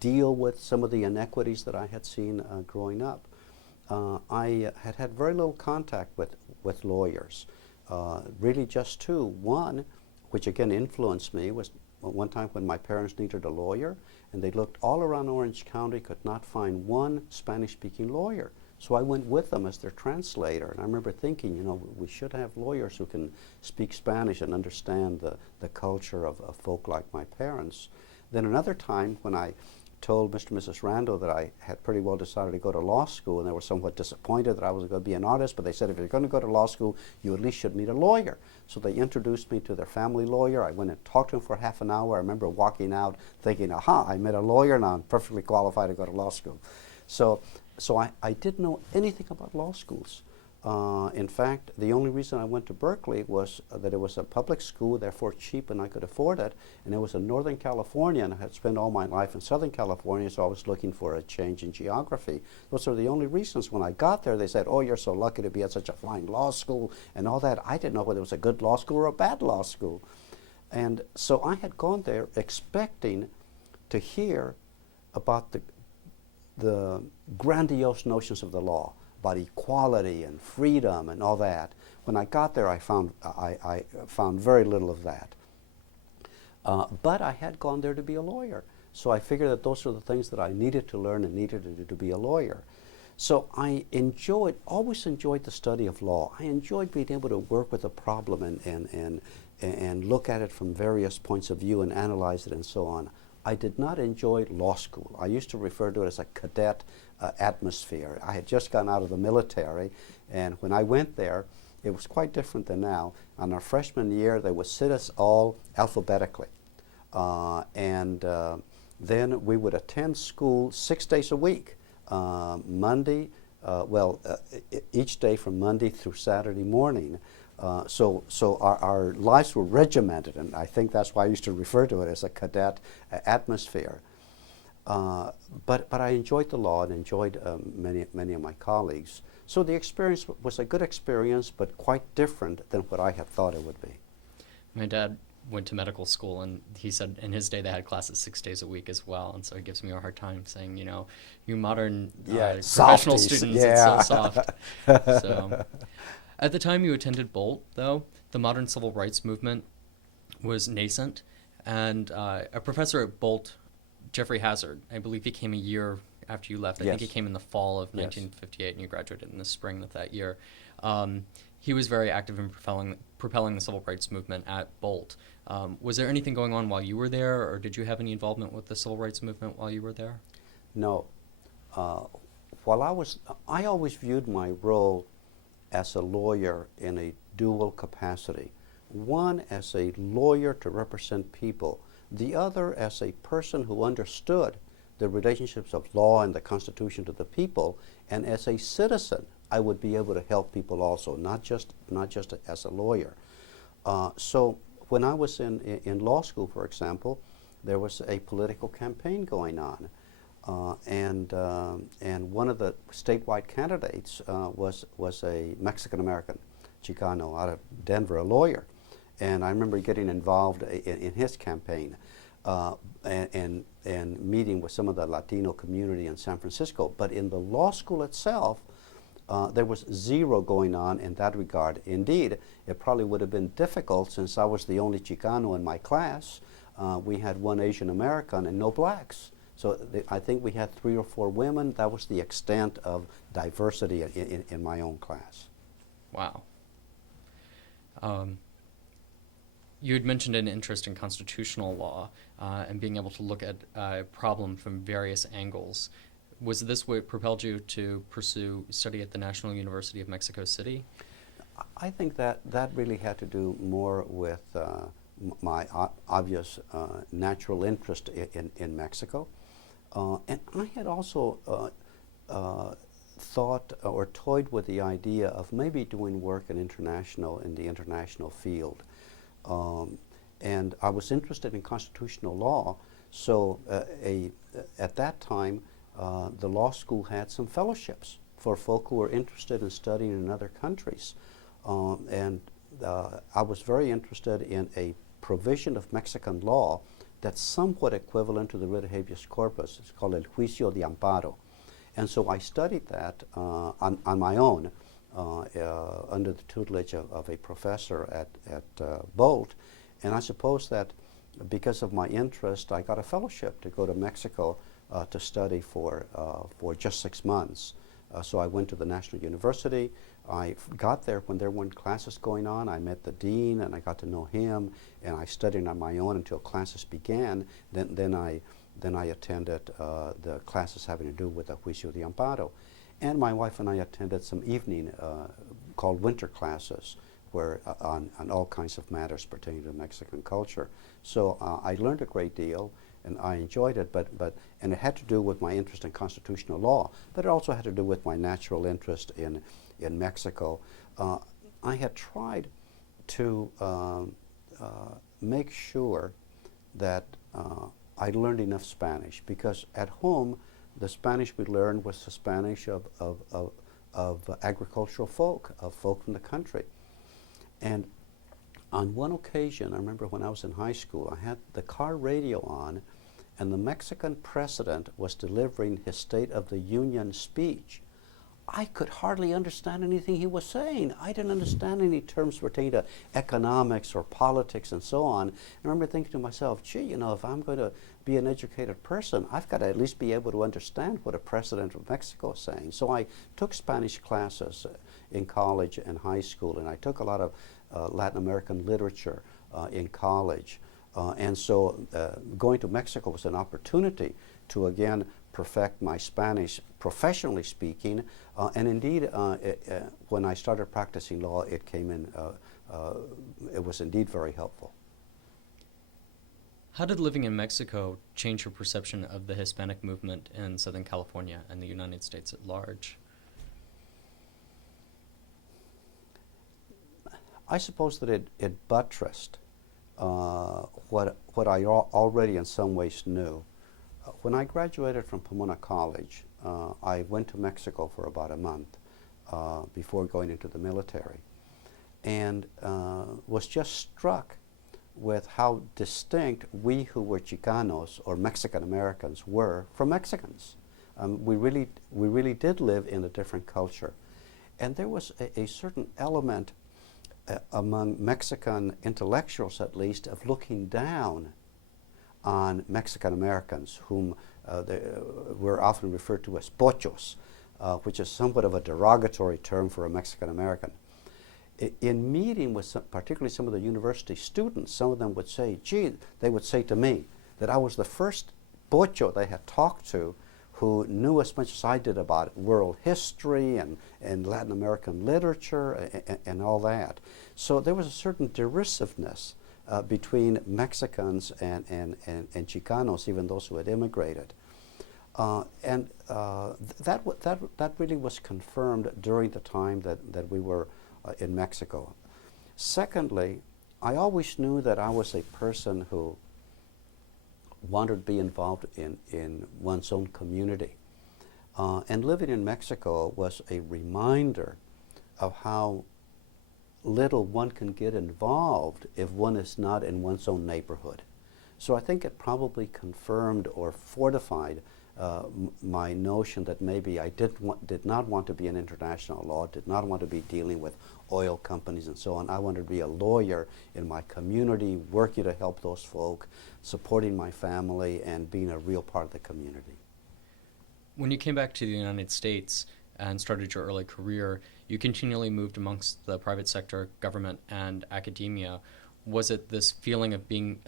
deal with some of the inequities that I had seen growing up. I had very little contact with lawyers, really just two. One, which again influenced me, was one time when my parents needed a lawyer, and they looked all around Orange County, could not find one Spanish-speaking lawyer. So I went with them as their translator, and I remember thinking, you know, we should have lawyers who can speak Spanish and understand the culture of folk like my parents. Then another time when I told Mr. and Mrs. Rando that I had pretty well decided to go to law school, and they were somewhat disappointed that I was going to be an artist, but they said, if you're going to go to law school, you at least should meet a lawyer. So they introduced me to their family lawyer. I went and talked to him for half an hour. I remember walking out thinking, aha, I met a lawyer, now I'm perfectly qualified to go to law school. So I didn't know anything about law schools. In fact, the only reason I went to Berkeley was that it was a public school, therefore cheap, and I could afford it. And it was in Northern California, and I had spent all my life in Southern California, so I was looking for a change in geography. Those are the only reasons. When I got there, they said, oh, you're so lucky to be at such a fine law school and all that. I didn't know whether it was a good law school or a bad law school. And so I had gone there expecting to hear about the grandiose notions of the law, about equality and freedom and all that. When I got there, I found very little of that. But I had gone there to be a lawyer. So I figured that those were the things that I needed to learn and needed to do to be a lawyer. So I always enjoyed the study of law. I enjoyed being able to work with a problem and look at it from various points of view and analyze it and so on. I did not enjoy law school. I used to refer to it as a cadet atmosphere. I had just gone out of the military, and when I went there, it was quite different than now. On our freshman year, they would sit us all alphabetically. And then we would attend school 6 days a week. Each day from Monday through Saturday morning. So our lives were regimented, and I think that's why I used to refer to it as a cadet atmosphere. But I enjoyed the law and enjoyed many of my colleagues. So the experience was a good experience, but quite different than what I had thought it would be. My dad went to medical school, and he said in his day they had classes 6 days a week as well, and so he gives me a hard time saying, you modern professional students, it's so soft. So, at the time you attended Bolt, though, the modern civil rights movement was nascent, and a professor at Bolt, Jeffrey Hazard, I believe he came a year after you left. I think he came in the fall of 1958, and you graduated in the spring of that year. He was very active in propelling the civil rights movement at Bolt. Was there anything going on while you were there, or did you have any involvement with the civil rights movement while you were there? No. I always viewed my role as a lawyer in a dual capacity. One as a lawyer to represent people, the other as a person who understood the relationships of law and the Constitution to the people, and as a citizen, I would be able to help people also, not just as a lawyer. So when I was in law school, for example, there was a political campaign going on, and one of the statewide candidates was a Mexican American, Chicano, out of Denver, a lawyer, and I remember getting involved in his campaign. And meeting with some of the Latino community in San Francisco. But in the law school itself, there was zero going on in that regard. Indeed, it probably would have been difficult since I was the only Chicano in my class. We had one Asian American and no blacks. So I think we had 3 or 4 women. That was the extent of diversity in my own class. Wow. You had mentioned an interest in constitutional law and being able to look at a problem from various angles. Was this what propelled you to pursue study at the National University of Mexico City? I think that really had to do more with my obvious natural interest in Mexico. And I had also thought or toyed with the idea of maybe doing work in the international field. And I was interested in constitutional law, so at that time the law school had some fellowships for folk who were interested in studying in other countries. And I was very interested in a provision of Mexican law that's somewhat equivalent to the writ of habeas corpus. It's called el juicio de amparo. And so I studied that on my own under the tutelage of a professor at Bolt. And I suppose that because of my interest, I got a fellowship to go to Mexico to study for just 6 months. So I went to the National University. I got there when there weren't classes going on. I met the dean and I got to know him, and I studied on my own until classes began. Then I attended the classes having to do with the Juicio de Amparo. And my wife and I attended some evening called winter classes where on all kinds of matters pertaining to Mexican culture. So I learned a great deal and I enjoyed it, and it had to do with my interest in constitutional law, but it also had to do with my natural interest in Mexico. I had tried to make sure that I learned enough Spanish, because at home the Spanish we learned was the Spanish of agricultural folk, of folk from the country. And on one occasion, I remember when I was in high school, I had the car radio on, and the Mexican president was delivering his State of the Union speech. I could hardly understand anything he was saying. I didn't understand any terms pertaining to economics or politics and so on. I remember thinking to myself, gee, you know, if I'm going to be an educated person, I've got to at least be able to understand what a president of Mexico is saying. So I took Spanish classes in college and high school, and I took a lot of Latin American literature in college. And so going to Mexico was an opportunity to again perfect my Spanish, professionally speaking, and indeed when I started practicing law, it came in, it was indeed very helpful. How did living in Mexico change your perception of the Hispanic movement in Southern California and the United States at large? I suppose that it buttressed what I already in some ways knew. When I graduated from Pomona College, I went to Mexico for about a month before going into the military, and was just struck with how distinct we who were Chicanos or Mexican Americans were from Mexicans. We really did live in a different culture, and there was a certain element among Mexican intellectuals, at least, of looking down on Mexican Americans, whom were often referred to as pochos, which is somewhat of a derogatory term for a Mexican American. In meeting with particularly some of the university students, some of them would say, gee, they would say to me that I was the first pocho they had talked to who knew as much as I did about world history and Latin American literature and all that. So there was a certain derisiveness between Mexicans and Chicanos, even those who had immigrated. That really was confirmed during the time that we were in Mexico. Secondly, I always knew that I was a person who wanted to be involved in one's own community. And living in Mexico was a reminder of how little one can get involved if one is not in one's own neighborhood. So I think it probably confirmed or fortified my notion that maybe I did not want to be in international law, did not want to be dealing with oil companies and so on. I wanted to be a lawyer in my community, working to help those folk, supporting my family, and being a real part of the community. When you came back to the United States and started your early career, you continually moved amongst the private sector, government, and academia. Was it this feeling of being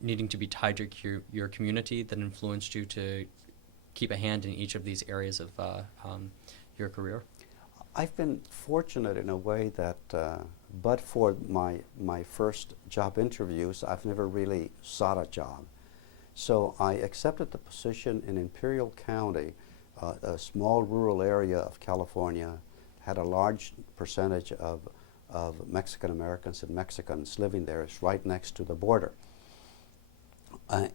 needing to be tied to your community that influenced you to keep a hand in each of these areas of your career? I've been fortunate in a way that, but for my first job interviews, I've never really sought a job. So I accepted the position in Imperial County, a small rural area of California, had a large percentage of Mexican Americans and Mexicans living there. It's right next to the border.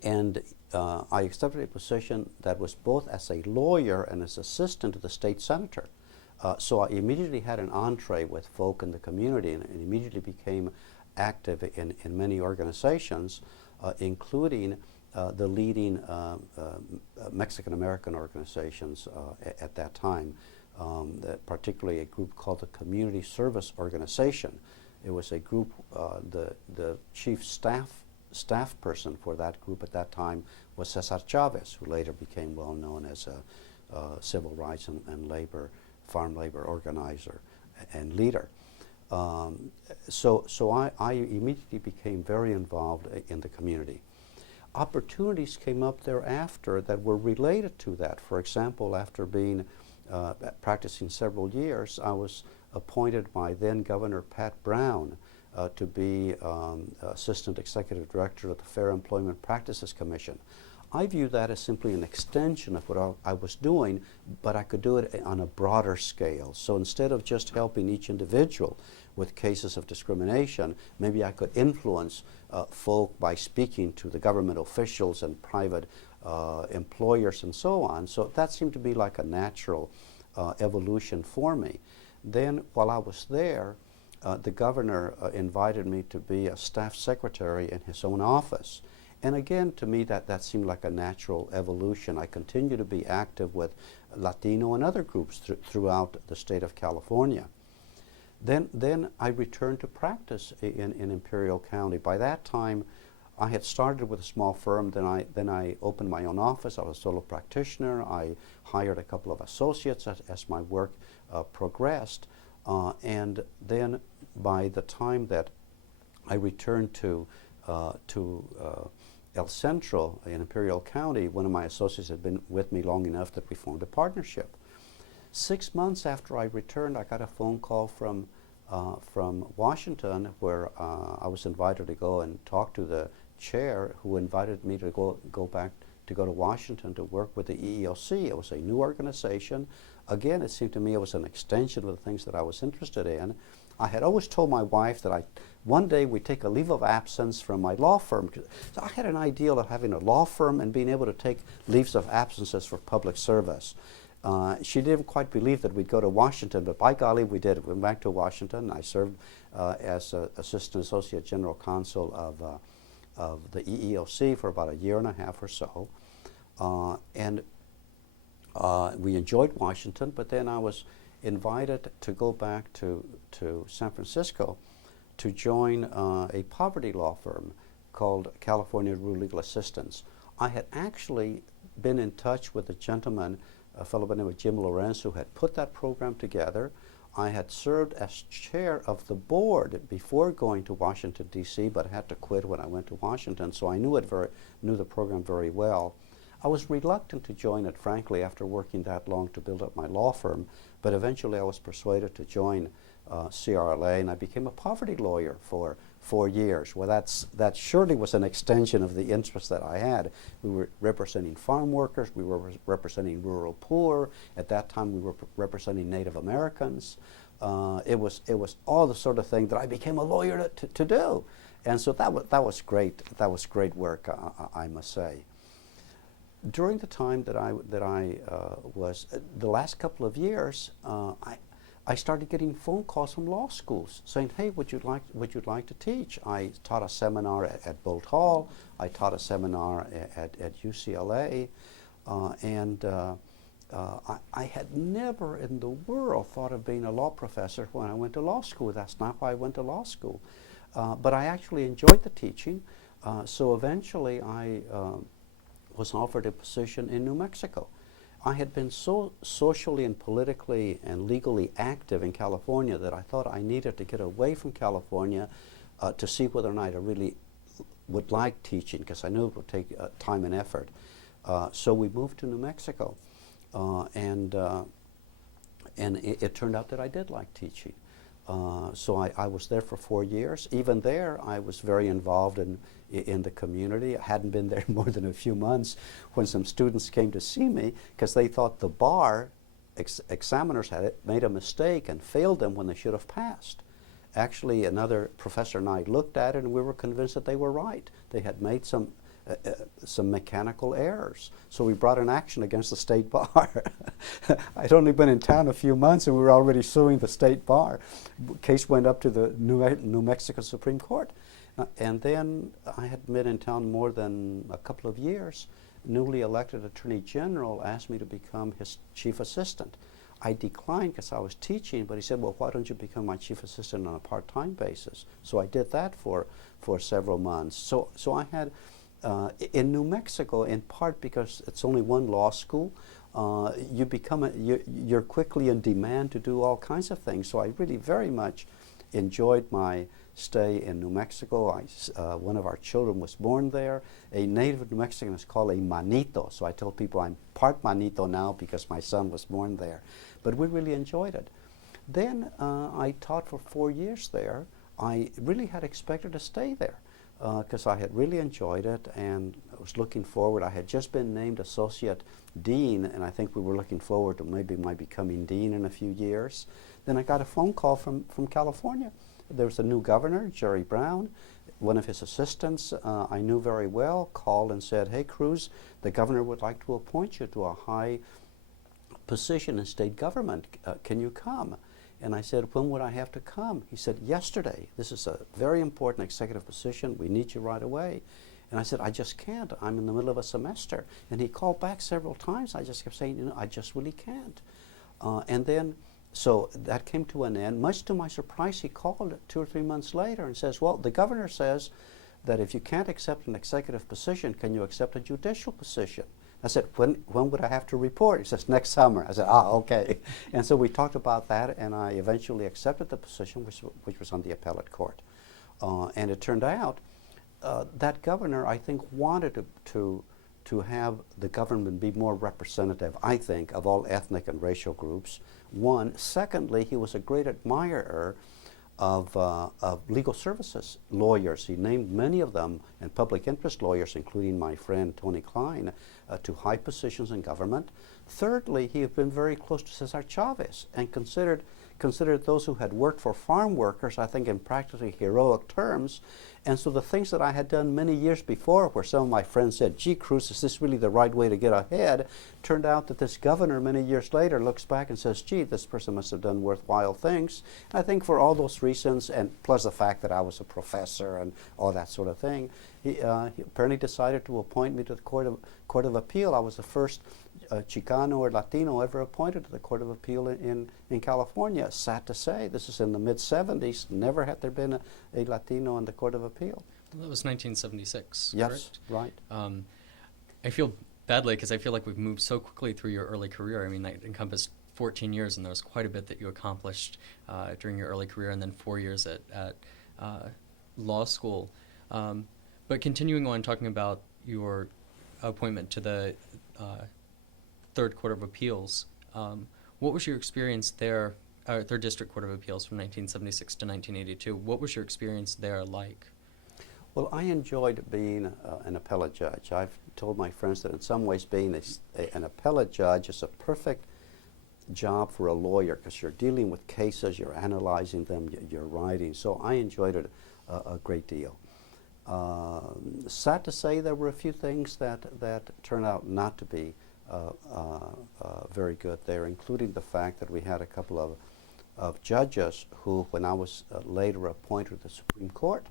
And I accepted a position that was both as a lawyer and as assistant to the state senator. So I immediately had an entree with folk in the community and immediately became active in many organizations, including the leading Mexican American organizations at that time, particularly a group called the Community Service Organization. It was a group, the chief staff person for that group at that time was Cesar Chavez, who later became well known as civil rights and labor, farm labor organizer and leader. So I immediately became very involved in the community. Opportunities came up thereafter that were related to that. For example, after being practicing several years, I was appointed by then Governor Pat Brown to be Assistant Executive Director of the Fair Employment Practices Commission. I view that as simply an extension of what I was doing, but I could do it on a broader scale. So instead of just helping each individual with cases of discrimination, maybe I could influence folk by speaking to the government officials and private employers and so on. So that seemed to be like a natural evolution for me. Then while I was there, the governor invited me to be a staff secretary in his own office. And again, to me, that seemed like a natural evolution. I continue to be active with Latino and other groups throughout the state of California. Then I returned to practice in Imperial County. By that time, I had started with a small firm. Then I opened my own office. I was a solo practitioner. I hired a couple of associates as my work progressed. And then by the time that I returned to El Centro in Imperial County, one of my associates had been with me long enough that we formed a partnership. 6 months after I returned, I got a phone call from Washington, where I was invited to go and talk to the chair, who invited me to go back to Washington to work with the EEOC. It was a new organization. Again, it seemed to me it was an extension of the things that I was interested in. I had always told my wife that one day we'd take a leave of absence from my law firm. So I had an ideal of having a law firm and being able to take leaves of absences for public service. She didn't quite believe that we'd go to Washington, but by golly, we did. We went back to Washington. I served as Assistant Associate General Counsel of the EEOC for about a year and a half or so. And we enjoyed Washington, but then I was invited to go back to San Francisco to join a poverty law firm called California Rural Legal Assistance. I had actually been in touch with a gentleman, a fellow by the name of Jim Lorenz, who had put that program together. I had served as chair of the board before going to Washington, D.C., but had to quit when I went to Washington, so I knew the program very well. I was reluctant to join it, frankly, after working that long to build up my law firm, but eventually I was persuaded to join CRLA, and I became a poverty lawyer for 4 years. Well, that surely was an extension of the interest that I had. We were representing farm workers, we were representing rural poor. At that time, we were representing Native Americans. It was all the sort of thing that I became a lawyer to do, and so that was great. That was great work, I must say. During the time that I was the last couple of years, I started getting phone calls from law schools saying, "Hey, would you like to teach?" I taught a seminar at Bolt Hall. I taught a seminar at UCLA, and I had never in the world thought of being a law professor when I went to law school. That's not why I went to law school, but I actually enjoyed the teaching. So eventually, I was offered a position in New Mexico. I had been so socially and politically and legally active in California that I thought I needed to get away from California to see whether or not I really would like teaching, because I knew it would take time and effort. So we moved to New Mexico, and it turned out that I did like teaching. So I was there for 4 years. Even there, I was very involved in the community. I hadn't been there more than a few months when some students came to see me because they thought the bar examiners had made a mistake and failed them when they should have passed. Actually, another professor and I looked at it, and we were convinced that they were right. They had made some mechanical errors. So we brought an action against the state bar. I'd only been in town a few months, and we were already suing the state bar. Case went up to the New Mexico Supreme Court. And then I had been in town more than a couple of years. Newly elected Attorney General asked me to become his chief assistant. I declined because I was teaching, but he said, "Well, why don't you become my chief assistant on a part-time basis?" So I did that for several months. So I had in New Mexico, in part because it's only one law school, you're quickly in demand to do all kinds of things. So I really very much enjoyed my stay in New Mexico. One of our children was born there. A native New Mexican is called a manito. So I tell people I'm part manito now because my son was born there. But we really enjoyed it. Then I taught for 4 years there. I really had expected to stay there because I had really enjoyed it and I was looking forward. I had just been named associate dean, and I think we were looking forward to maybe my becoming dean in a few years. Then I got a phone call from California. There was a new governor, Jerry Brown. One of his assistants I knew very well called and said, "Hey, Cruz, the governor would like to appoint you to a high position in state government. Can you come?" And I said, "When would I have to come?" He said, "Yesterday. This is a very important executive position. We need you right away." And I said, "I just can't. I'm in the middle of a semester." And he called back several times. I just kept saying, "I just really can't." And then, so that came to an end. Much to my surprise, he called 2 or 3 months later and says, "Well, the governor says that if you can't accept an executive position, can you accept a judicial position?" I said, when would I have to report? He says, "Next summer." I said, "Okay." And so we talked about that, and I eventually accepted the position, which was on the appellate court. And it turned out that governor, I think, wanted to have the government be more representative, I think, of all ethnic and racial groups. One. Secondly, he was a great admirer of legal services lawyers. He named many of them, and public interest lawyers, including my friend Tony Klein, to high positions in government. Thirdly, he had been very close to Cesar Chavez and considered those who had worked for farm workers, I think, in practically heroic terms. And so the things that I had done many years before, where some of my friends said, "Gee, Cruz, is this really the right way to get ahead?" turned out that this governor many years later looks back and says, "Gee, this person must have done worthwhile things." And I think for all those reasons, and plus the fact that I was a professor and all that sort of thing, he apparently decided to appoint me to the Court of Appeal. I was the first Chicano or Latino ever appointed to the Court of Appeal in California. Sad to say, this is in the mid-'70s. Never had there been a Latino on the Court of Appeal. Well, that was 1976, yes, correct? Right. I feel badly because I feel like we've moved so quickly through your early career. I mean, that encompassed 14 years, and there was quite a bit that you accomplished during your early career, and then 4 years at law school. But continuing on, talking about your appointment to the Third Court of Appeals, what was your experience there, Third District Court of Appeals from 1976 to 1982? What was your experience there like? Well, I enjoyed being an appellate judge. I've told my friends that in some ways being an appellate judge is a perfect job for a lawyer because you're dealing with cases, you're analyzing them, you're writing. So I enjoyed it a great deal. Sad to say, there were a few things that turned out not to be very good there, including the fact that we had a couple of judges who, when I was later appointed to the Supreme Court,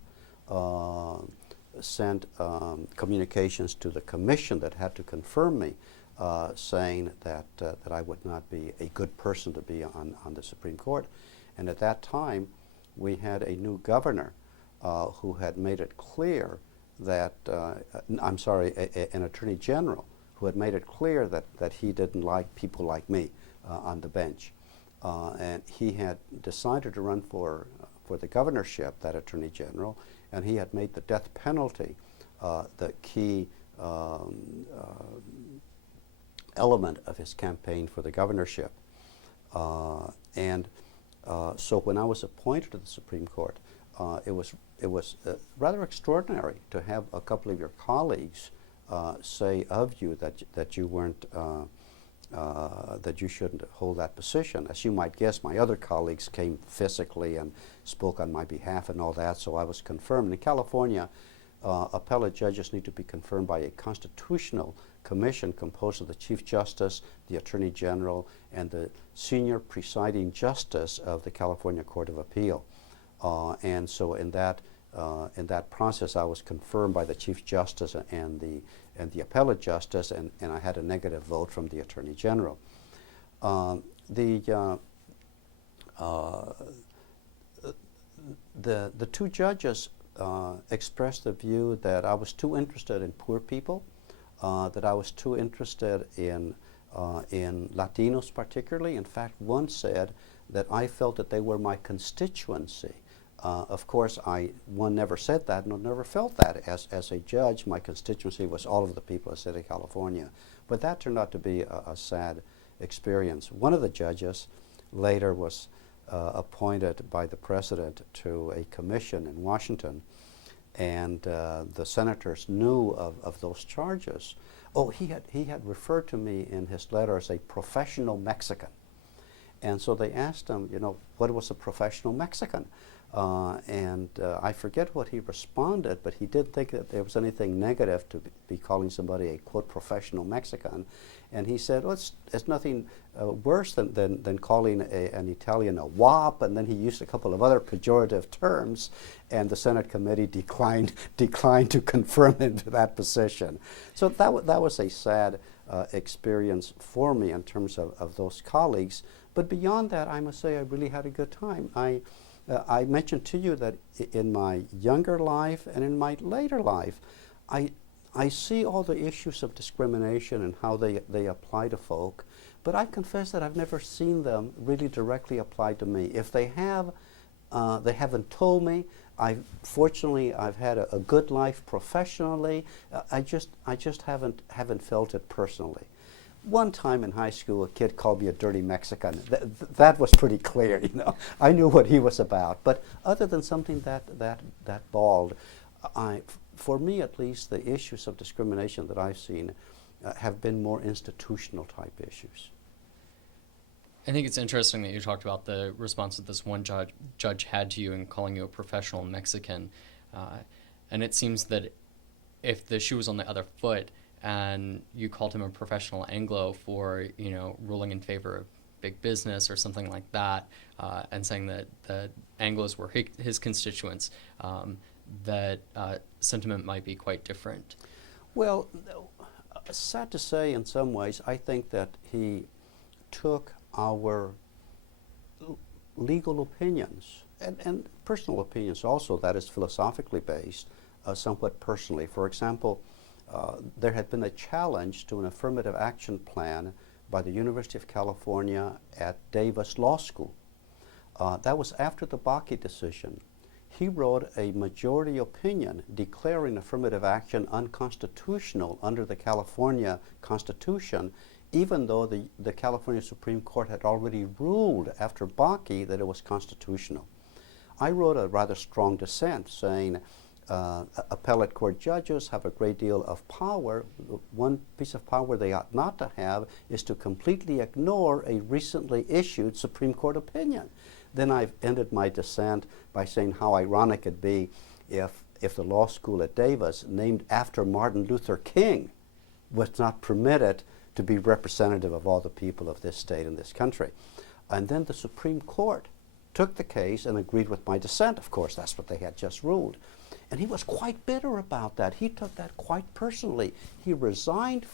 sent communications to the commission that had to confirm me, saying that I would not be a good person to be on the Supreme Court. And at that time, we had a new governor who had made it clear that, an attorney general who had made it clear that he didn't like people like me on the bench. And he had decided to run for the governorship, that attorney general, and he had made the death penalty the key element of his campaign for the governorship. So when I was appointed to the Supreme Court, it was rather extraordinary to have a couple of your colleagues say of you that you weren't that you shouldn't hold that position. As you might guess, my other colleagues came physically and spoke on my behalf and all that, so I was confirmed. In California, appellate judges need to be confirmed by a constitutional commission composed of the Chief Justice, the Attorney General, and the senior presiding justice of the California Court of Appeal. And so in that process, I was confirmed by the Chief Justice and the Appellate Justice, and I had a negative vote from the Attorney General. The two judges expressed the view that I was too interested in poor people, that I was too interested in Latinos particularly. In fact, one said that I felt that they were my constituency. Of course, one never said that, and never felt that. As a judge, my constituency was all of the people of the state of California. But that turned out to be a sad experience. One of the judges later was appointed by the president to a commission in Washington, and the senators knew of those charges. Oh, he had referred to me in his letter as a professional Mexican. And so they asked him, what was a professional Mexican? I forget what he responded, but he did think that there was anything negative to be calling somebody a, quote, professional Mexican. And he said, well, it's nothing worse than calling an Italian a wop, and then he used a couple of other pejorative terms, and the Senate committee declined to confirm him to that position. So that was a sad experience for me in terms of those colleagues. But beyond that, I must say I really had a good time. I mentioned to you that in my younger life and in my later life, I see all the issues of discrimination and how they apply to folk, but I confess that I've never seen them really directly applied to me. If they have, they haven't told me. Fortunately, I've had a good life professionally. I just haven't felt it personally. One time in high school, a kid called me a dirty Mexican. That was pretty clear, I knew what he was about. But other than something that bald, for me at least, the issues of discrimination that I've seen have been more institutional type issues. I think it's interesting that you talked about the response that this one judge had to you in calling you a professional Mexican. And it seems that if the shoe was on the other foot, and you called him a professional Anglo for, ruling in favor of big business or something like that, and saying that the Anglos were his constituents, that sentiment might be quite different. Well, sad to say in some ways, I think that he took our legal opinions and personal opinions also, that is philosophically based, somewhat personally. For example, there had been a challenge to an affirmative action plan by the University of California at Davis Law School. That was after the Bakke decision. He wrote a majority opinion declaring affirmative action unconstitutional under the California Constitution, even though the California Supreme Court had already ruled after Bakke that it was constitutional. I wrote a rather strong dissent saying, appellate court judges have a great deal of power. One piece of power they ought not to have is to completely ignore a recently issued Supreme Court opinion. Then I've ended my dissent by saying how ironic it'd be if the law school at Davis, named after Martin Luther King, was not permitted to be representative of all the people of this state and this country. And then the Supreme Court took the case and agreed with my dissent. Of course, that's what they had just ruled. And he was quite bitter about that. He took that quite personally. He resigned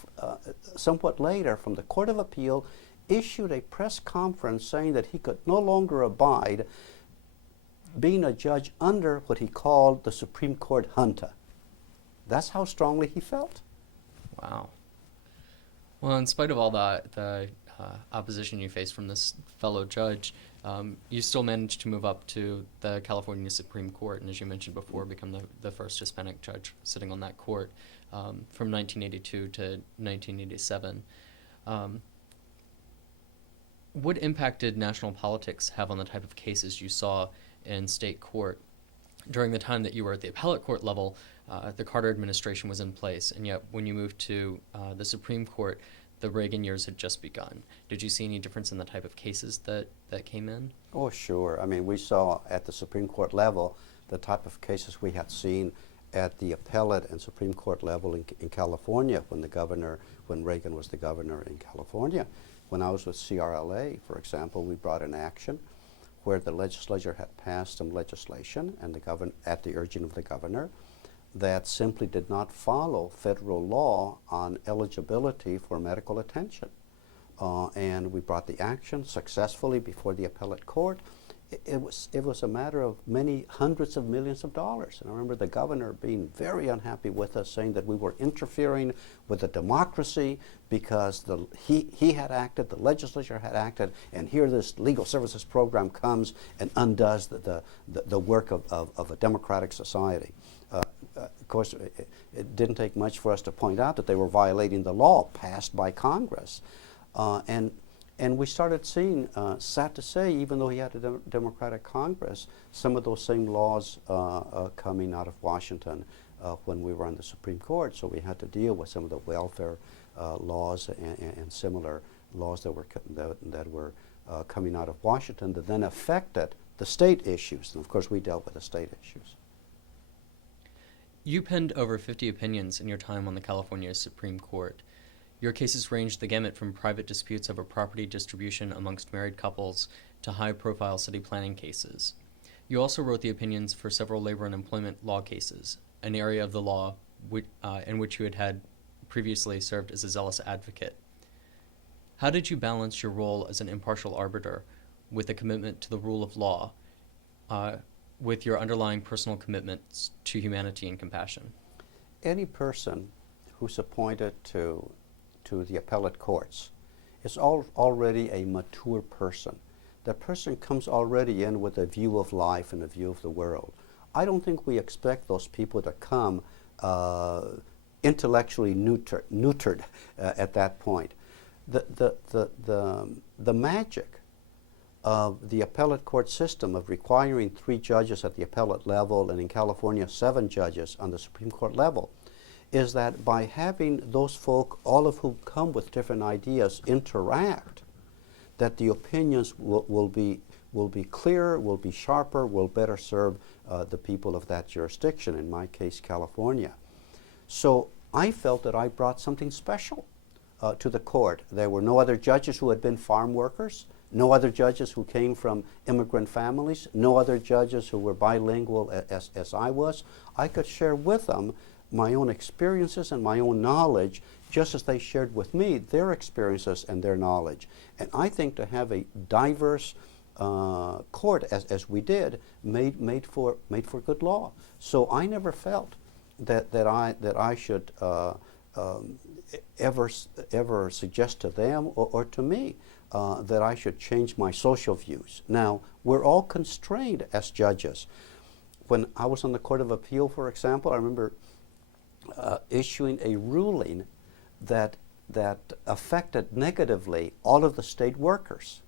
somewhat later from the Court of Appeal, issued a press conference saying that he could no longer abide being a judge under what he called the Supreme Court junta. That's how strongly he felt. Wow. Well, in spite of all the opposition you faced from this fellow judge, you still managed to move up to the California Supreme Court, and as you mentioned before, become the first Hispanic judge sitting on that court from 1982 to 1987. What impact did national politics have on the type of cases you saw in state court? During the time that you were at the appellate court level, the Carter administration was in place, and yet when you moved to the Supreme Court, the Reagan years had just begun. Did you see any difference in the type of cases that came in? Oh, sure. I mean, we saw at the Supreme Court level the type of cases we had seen at the appellate and Supreme Court level in California when Reagan was the governor in California. When I was with CRLA, for example, we brought an action where the legislature had passed some legislation and at the urging of the governor that simply did not follow federal law on eligibility for medical attention. And we brought the action successfully before the appellate court. it was a matter of many hundreds of millions of dollars. And I remember the governor being very unhappy with us, saying that we were interfering with the democracy because he had acted, the legislature had acted, and here this legal services program comes and undoes the work of a democratic society. Of course, it didn't take much for us to point out that they were violating the law passed by Congress. And we started seeing, sad to say, even though he had a Democratic Congress, some of those same laws coming out of Washington when we were on the Supreme Court. So we had to deal with some of the welfare laws and similar laws that were coming out of Washington that then affected the state issues. And of course, we dealt with the state issues. You penned over 50 opinions in your time on the California Supreme Court. Your cases ranged the gamut from private disputes over property distribution amongst married couples to high-profile city planning cases. You also wrote the opinions for several labor and employment law cases, an area of the law in which you had previously served as a zealous advocate. How did you balance your role as an impartial arbiter with a commitment to the rule of law, with your underlying personal commitments to humanity and compassion? Any person who's appointed to the appellate courts is already a mature person. That person comes already in with a view of life and a view of the world. I don't think we expect those people to come intellectually neutered at that point. The magic of the appellate court system of requiring 3 judges at the appellate level, and in California 7 judges on the Supreme Court level, is that by having those folk, all of whom come with different ideas, interact, that the opinions will be clearer, will be sharper, will better serve the people of that jurisdiction, in my case, California. So I felt that I brought something special to the court. There were no other judges who had been farm workers, no other judges who came from immigrant families, no other judges who were bilingual as I was. I could share with them my own experiences and my own knowledge, just as they shared with me their experiences and their knowledge. And I think to have a diverse court, as we did, made for good law. So I never felt that I should ever suggest to them or to me that I should change my social views. Now, we're all constrained as judges. When I was on the Court of Appeal, for example, I remember issuing a ruling that affected negatively all of the state workers.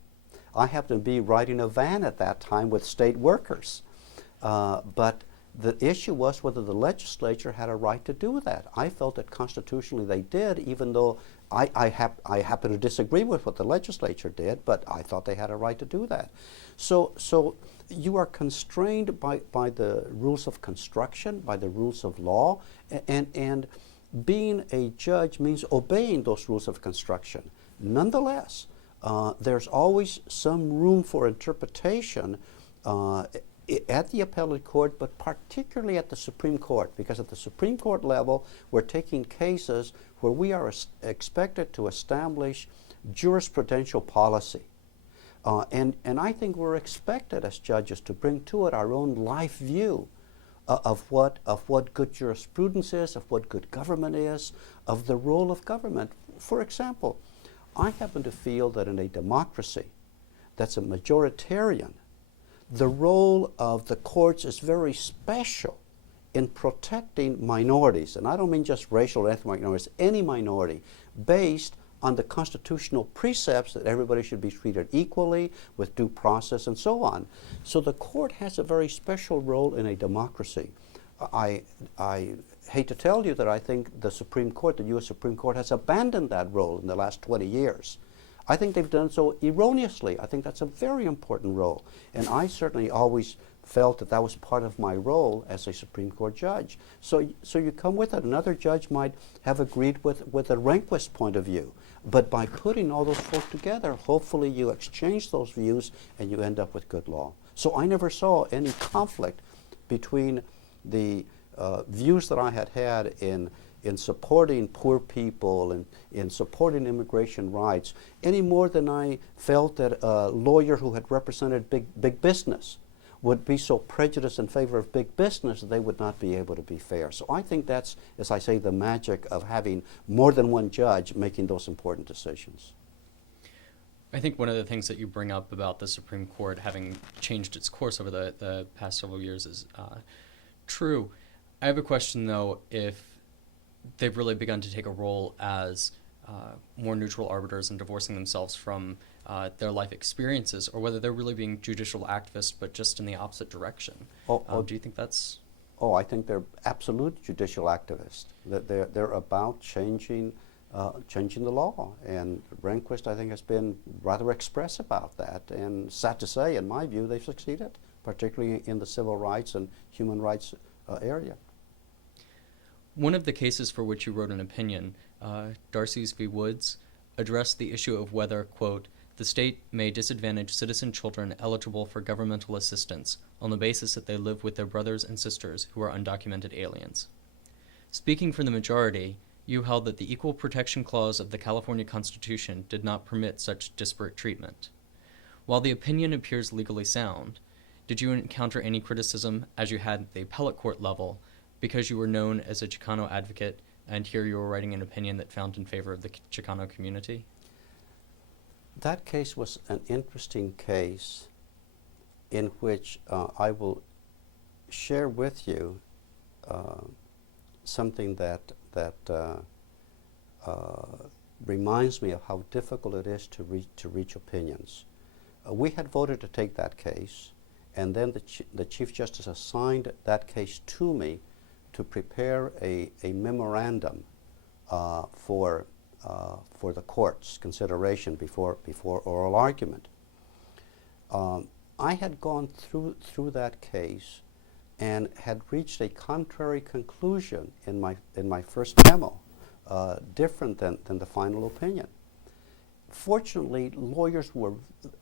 I happened to be riding a van at that time with state workers, but the issue was whether the legislature had a right to do that. I felt that constitutionally they did, even though I happen to disagree with what the legislature did, but I thought they had a right to do that. So you are constrained by the rules of construction, by the rules of law, and being a judge means obeying those rules of construction. Nonetheless, there's always some room for interpretation at the appellate court, but particularly at the Supreme Court, because at the Supreme Court level, we're taking cases where we are expected to establish jurisprudential policy. And I think we're expected as judges to bring to it our own life view of what good jurisprudence is, of what good government is, of the role of government. For example, I happen to feel that in a democracy that's a majoritarian, the role of the courts is very special in protecting minorities. And I don't mean just racial or ethnic minorities, any minority, based on the constitutional precepts that everybody should be treated equally, with due process and so on. So the court has a very special role in a democracy. I hate to tell you that I think the Supreme Court, the U.S. Supreme Court, has abandoned that role in the last 20 years. I think they've done so erroneously. I think that's a very important role. And I certainly always felt that that was part of my role as a Supreme Court judge. So you come with it. Another judge might have agreed with a Rehnquist point of view. But by putting all those folks together, hopefully you exchange those views and you end up with good law. So I never saw any conflict between the views that I had in in supporting poor people and in supporting immigration rights any more than I felt that a lawyer who had represented big business would be so prejudiced in favor of big business that they would not be able to be fair. So I think that's, as I say, the magic of having more than one judge making those important decisions. I think one of the things that you bring up about the Supreme Court having changed its course over the past several years is true. I have a question, though, if they've really begun to take a role as more neutral arbiters and divorcing themselves from their life experiences, or whether they're really being judicial activists but just in the opposite direction. Do you think that's... Oh, I think they're absolute judicial activists. That they're about changing the law, and Rehnquist, I think, has been rather express about that. And sad to say, in my view, they've succeeded, particularly in the civil rights and human rights area. One of the cases for which you wrote an opinion, Darcy's v. Woods, addressed the issue of whether, quote, the state may disadvantage citizen children eligible for governmental assistance on the basis that they live with their brothers and sisters who are undocumented aliens. Speaking for the majority, you held that the Equal Protection Clause of the California Constitution did not permit such disparate treatment. While the opinion appears legally sound, did you encounter any criticism, as you had at the appellate court level, because you were known as a Chicano advocate, and here you were writing an opinion that found in favor of the Chicano community? That case was an interesting case in which I will share with you something that reminds me of how difficult it is to reach opinions. We had voted to take that case, and then the Chief Justice assigned that case to me to prepare a memorandum for the court's consideration before oral argument. I had gone through that case and had reached a contrary conclusion in my first memo, different than the final opinion. Fortunately, lawyers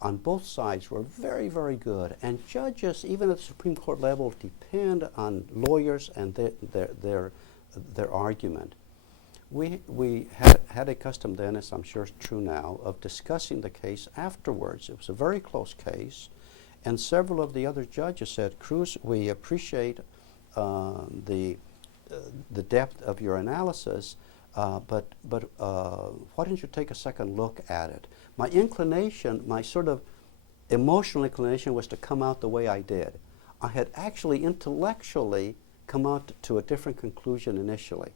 on both sides were very, very good, and judges, even at the Supreme Court level, depend on lawyers and their argument. We had a custom then, as I'm sure is true now, of discussing the case afterwards. It was a very close case, and several of the other judges said, Cruz, we appreciate the depth of your analysis, but why don't you take a second look at it? My inclination, my sort of emotional inclination, was to come out the way I did. I had actually intellectually come out to a different conclusion initially.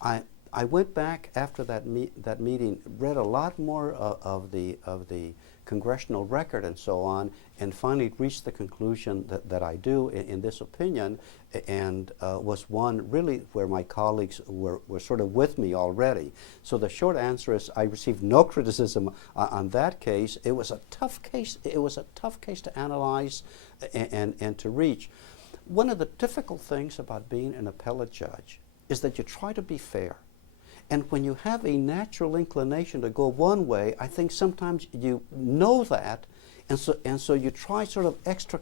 I went back after that meeting, read a lot more of the congressional record and so on, and finally reached the conclusion that I do in this opinion, and was one really where my colleagues were sort of with me already. So the short answer is I received no criticism on that case. It was a tough case. It was a tough case to analyze and to reach. One of the difficult things about being an appellate judge is that you try to be fair. And when you have a natural inclination to go one way, I think sometimes you know that, and so you try sort of extra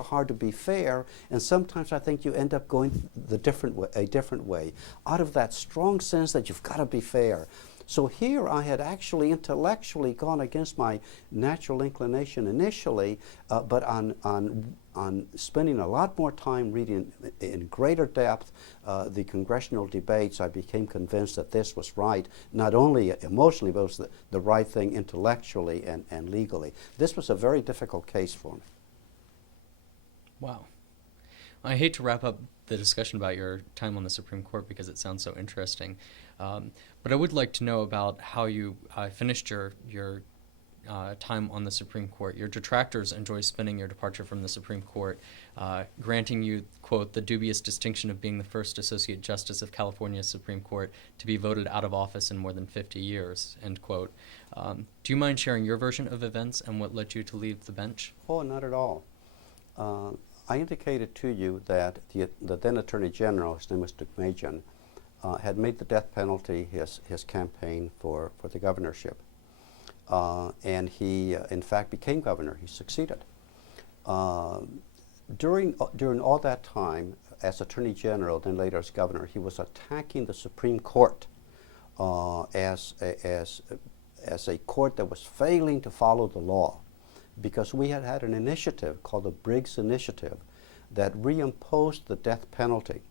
hard to be fair, and sometimes I think you end up going a different way, out of that strong sense that you've got to be fair. So here I had actually intellectually gone against my natural inclination initially, but on spending a lot more time reading in greater depth the congressional debates, I became convinced that this was right, not only emotionally, but it was the right thing intellectually and legally. This was a very difficult case for me. Wow. I hate to wrap up the discussion about your time on the Supreme Court because it sounds so interesting, but I would like to know about how you finished your time on the Supreme Court. Your detractors enjoy spinning your departure from the Supreme Court, granting you, quote, the dubious distinction of being the first Associate Justice of California's Supreme Court to be voted out of office in more than 50 years, end quote. Do you mind sharing your version of events and what led you to leave the bench? Oh, not at all. I indicated to you that the then Attorney General, his name was Deukmejian, had made the death penalty his campaign for the governorship. And he, in fact, became governor. He succeeded. During all that time, as Attorney General, then later as governor, he was attacking the Supreme Court as a court that was failing to follow the law, because we had had an initiative called the Briggs Initiative that reimposed the death penalty.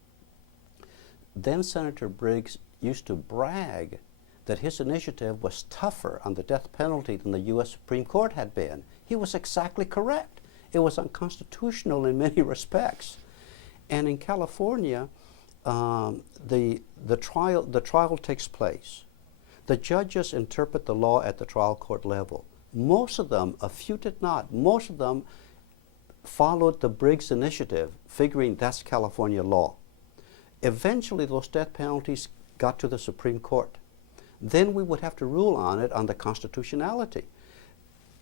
Then Senator Briggs used to brag that his initiative was tougher on the death penalty than the U.S. Supreme Court had been. He was exactly correct. It was unconstitutional in many respects. And in California, the trial takes place. The judges interpret the law at the trial court level. Most of them, a few did not, most of them followed the Briggs Initiative, figuring that's California law. Eventually, those death penalties got to the Supreme Court. Then we would have to rule on it on the constitutionality.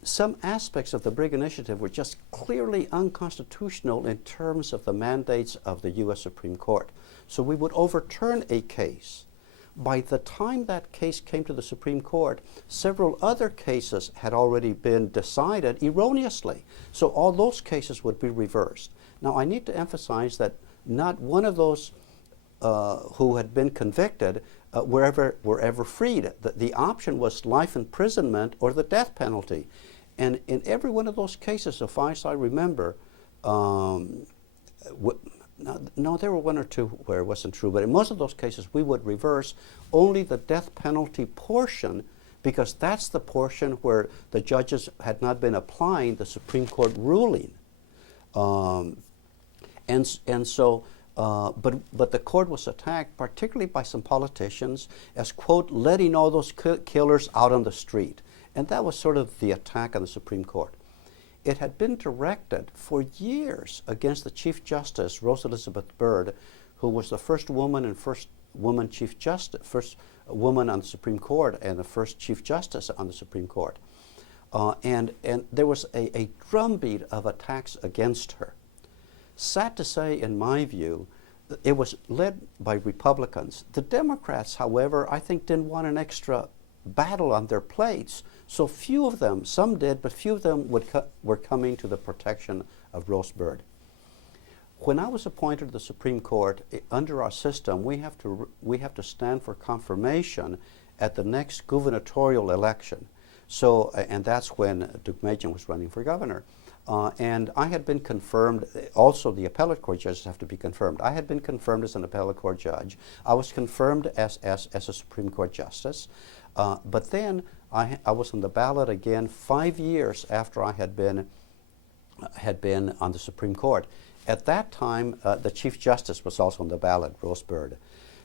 Some aspects of the Briggs Initiative were just clearly unconstitutional in terms of the mandates of the U.S. Supreme Court. So we would overturn a case. By the time that case came to the Supreme Court, several other cases had already been decided erroneously. So all those cases would be reversed. Now, I need to emphasize that not one of those who had been convicted were ever freed. The option was life imprisonment or the death penalty. And in every one of those cases, so far as I remember, no, there were one or two where it wasn't true, but in most of those cases, we would reverse only the death penalty portion, because that's the portion where the judges had not been applying the Supreme Court ruling. But the court was attacked, particularly by some politicians, as, quote, letting all those killers out on the street. And that was sort of the attack on the Supreme Court. It had been directed for years against the Chief Justice, Rose Elizabeth Byrd, who was the first woman and first woman Chief Justice, first woman on the Supreme Court and the first Chief Justice on the Supreme Court. And there was a drumbeat of attacks against her. Sad to say, in my view, it was led by Republicans. The Democrats, however, I think didn't want an extra battle on their plates. So few of them, some did, but few of them were coming to the protection of Rose Byrd. When I was appointed to the Supreme Court, under our system, we have to stand for confirmation at the next gubernatorial election. So, and that's when Deukmejian was running for governor. And I had been confirmed, also the appellate court judges have to be confirmed. I had been confirmed as an appellate court judge. I was confirmed as a Supreme Court justice. But then I was on the ballot again 5 years after I had been on the Supreme Court. At that time, the Chief Justice was also on the ballot, Rose Byrd.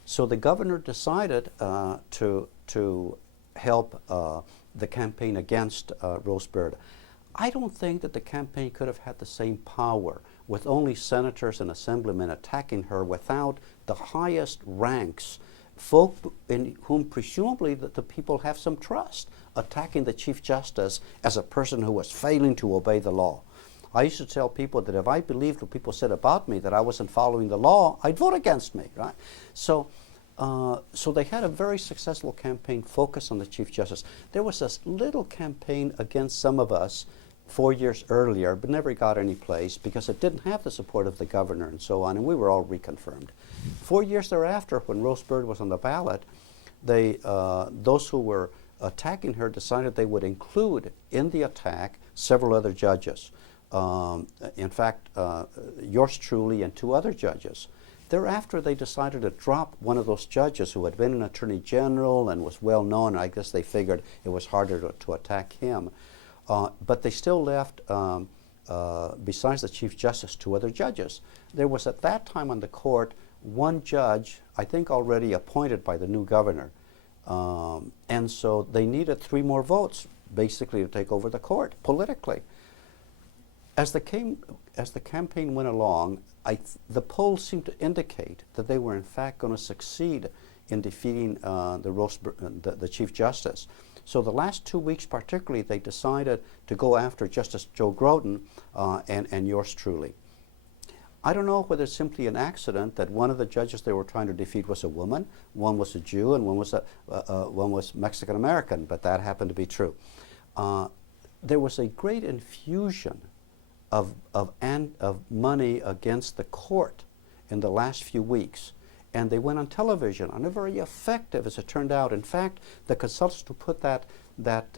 So the governor decided to help the campaign against Rose Byrd. I don't think that the campaign could have had the same power with only senators and assemblymen attacking her without the highest ranks, folk in whom presumably the people have some trust, attacking the Chief Justice as a person who was failing to obey the law. I used to tell people that if I believed what people said about me, that I wasn't following the law, I'd vote against me, right? So they had a very successful campaign focused on the Chief Justice. There was this little campaign against some of us 4 years earlier, but never got any place because it didn't have the support of the governor and so on, and we were all reconfirmed. 4 years thereafter, when Rose Byrd was on the ballot, those who were attacking her decided they would include in the attack several other judges. In fact, yours truly and 2 other judges. Thereafter, they decided to drop one of those judges who had been an attorney general and was well known. I guess they figured it was harder to attack him. But they still left, besides the Chief Justice, 2 other judges. There was at that time on the court 1 judge, I think already appointed by the new governor. And so they needed 3 more votes, basically, to take over the court politically. As the campaign went along, the polls seemed to indicate that they were in fact going to succeed in defeating the Chief Justice. So the last 2 weeks particularly, they decided to go after Justice Joe Groden and yours truly. I don't know whether it's simply an accident that one of the judges they were trying to defeat was a woman, one was a Jew, and one was Mexican American, but that happened to be true. There was a great infusion of money against the court in the last few weeks. And they went on television, and they're very effective, as it turned out. In fact, the consultants who put that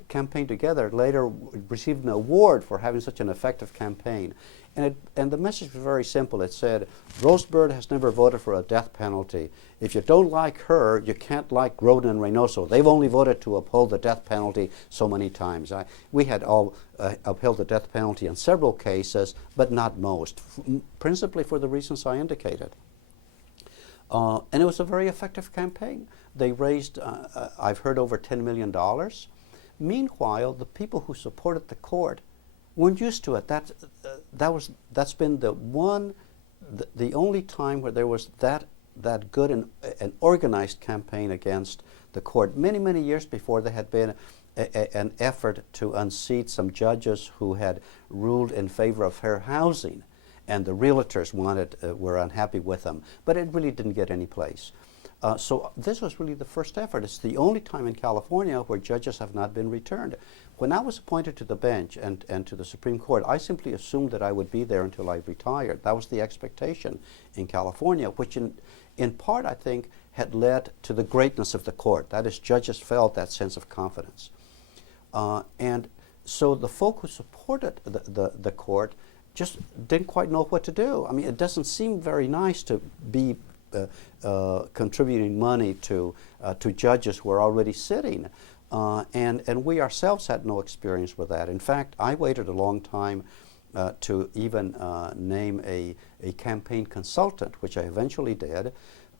campaign together later received an award for having such an effective campaign. And the message was very simple. It said, Rose Bird has never voted for a death penalty. If you don't like her, you can't like Groden and Reynoso. They've only voted to uphold the death penalty so many times. We had all upheld the death penalty in several cases, but not most, principally for the reasons I indicated. And it was a very effective campaign. They raised, I've heard, over $10 million. Meanwhile, the people who supported the court weren't used to it. That's been the only time where there was that good an organized campaign against the court. Many years before, there had been an effort to unseat some judges who had ruled in favor of fair housing, and the realtors were unhappy with them, but it really didn't get any place. So this was really the first effort. It's the only time in California where judges have not been returned. When I was appointed to the bench and to the Supreme Court, I simply assumed that I would be there until I retired. That was the expectation in California, which in part, I think, had led to the greatness of the court. That is, judges felt that sense of confidence. And so the folk who supported the court just didn't quite know what to do. I mean, it doesn't seem very nice to be contributing money to judges who are already sitting. And we ourselves had no experience with that. In fact, I waited a long time to even name a campaign consultant, which I eventually did.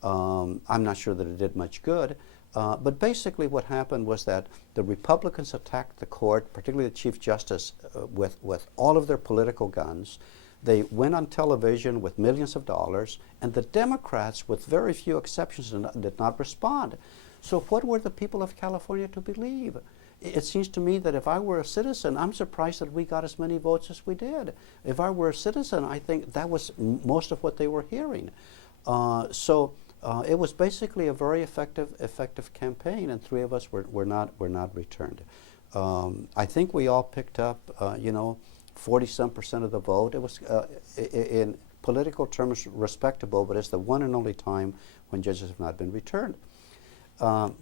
I'm not sure that it did much good. But basically what happened was that the Republicans attacked the court, particularly the Chief Justice, with all of their political guns. They went on television with millions of dollars, and the Democrats, with very few exceptions, did not respond. So what were the people of California to believe? It seems to me that if I were a citizen, I'm surprised that we got as many votes as we did. If I were a citizen, I think that was most of what they were hearing. So it was basically a very effective campaign, and three of us were not returned. I think we all picked up, 40-some% of the vote. It was, in political terms, respectable, but it's the one and only time when judges have not been returned. I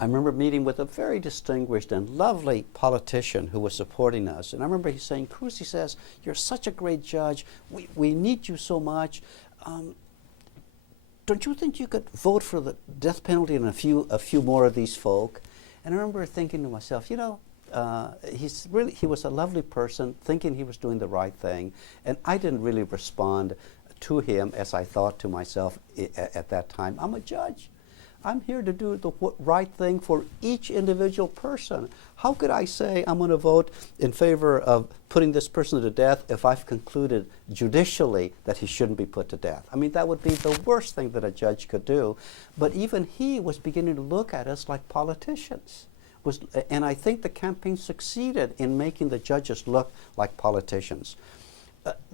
remember meeting with a very distinguished and lovely politician who was supporting us. And I remember he saying, Cruz, he says, you're such a great judge. We need you so much. Don't you think you could vote for the death penalty and a few more of these folk? And I remember thinking to myself, he was a lovely person, thinking he was doing the right thing, and I didn't really respond to him as I thought to myself at that time. I'm a judge. I'm here to do the right thing for each individual person. How could I say I'm going to vote in favor of putting this person to death if I've concluded judicially that he shouldn't be put to death? I mean, that would be the worst thing that a judge could do. But even he was beginning to look at us like politicians. And I think the campaign succeeded in making the judges look like politicians.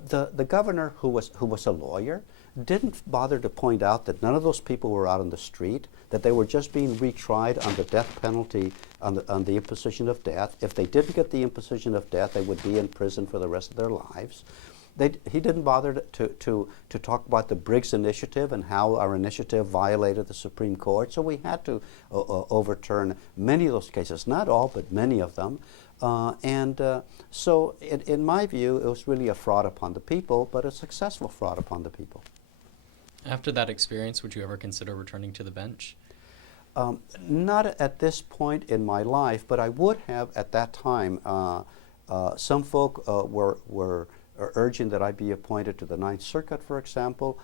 The governor, who was a lawyer, didn't bother to point out that none of those people were out on the street, that they were just being retried on the death penalty, on the imposition of death. If they didn't get the imposition of death, they would be in prison for the rest of their lives. He didn't bother to talk about the Briggs Initiative and how our initiative violated the Supreme Court. So we had to overturn many of those cases, not all, but many of them. So in my view, it was really a fraud upon the people, but a successful fraud upon the people. After that experience, would you ever consider returning to the bench? Not at this point in my life, but I would have at that time. Some folk were urging that I be appointed to the Ninth Circuit, for example.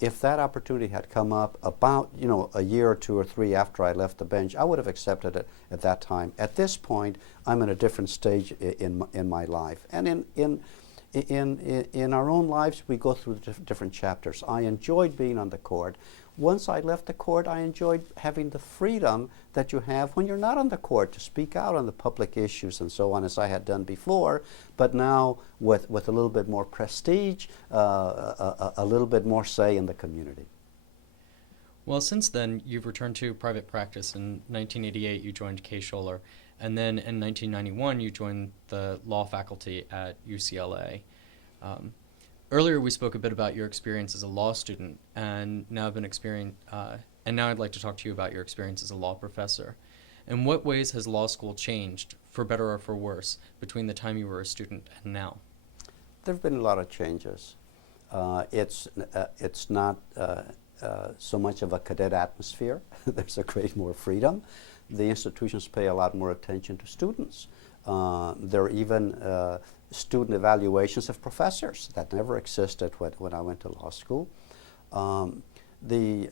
If that opportunity had come up about a year or two or three after I left the bench, I would have accepted it at that time. At this point, I'm in a different stage in my life, and in our own lives, we go through different chapters. I enjoyed being on the court. Once I left the court, I enjoyed having the freedom that you have when you're not on the court to speak out on the public issues and so on, as I had done before, but now with a little bit more prestige, a little bit more say in the community. Well, since then, you've returned to private practice. In 1988, you joined Kay Scholler, and then in 1991, you joined the law faculty at UCLA. Earlier, we spoke a bit about your experience as a law student, and now I'd like to talk to you about your experience as a law professor. In what ways has law school changed, for better or for worse, between the time you were a student and now? There have been a lot of changes. It's not so much of a cadet atmosphere. There's a great more freedom. The institutions pay a lot more attention to students. There are even student evaluations of professors that never existed when I went to law school. The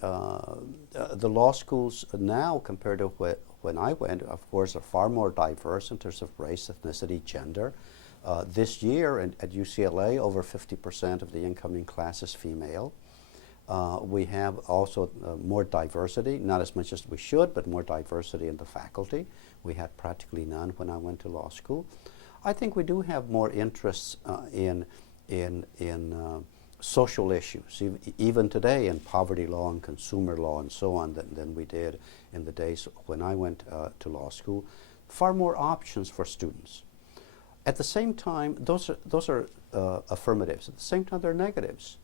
law schools now, compared to when I went, of course, are far more diverse in terms of race, ethnicity, gender. This year at UCLA, over 50% of the incoming class is female. We have also more diversity, not as much as we should, but more diversity in the faculty. We had practically none when I went to law school. I think we do have more interests in social issues, even today in poverty law and consumer law and so on than we did in the days when I went to law school. Far more options for students. At the same time, those are affirmatives. At the same time, they're negatives.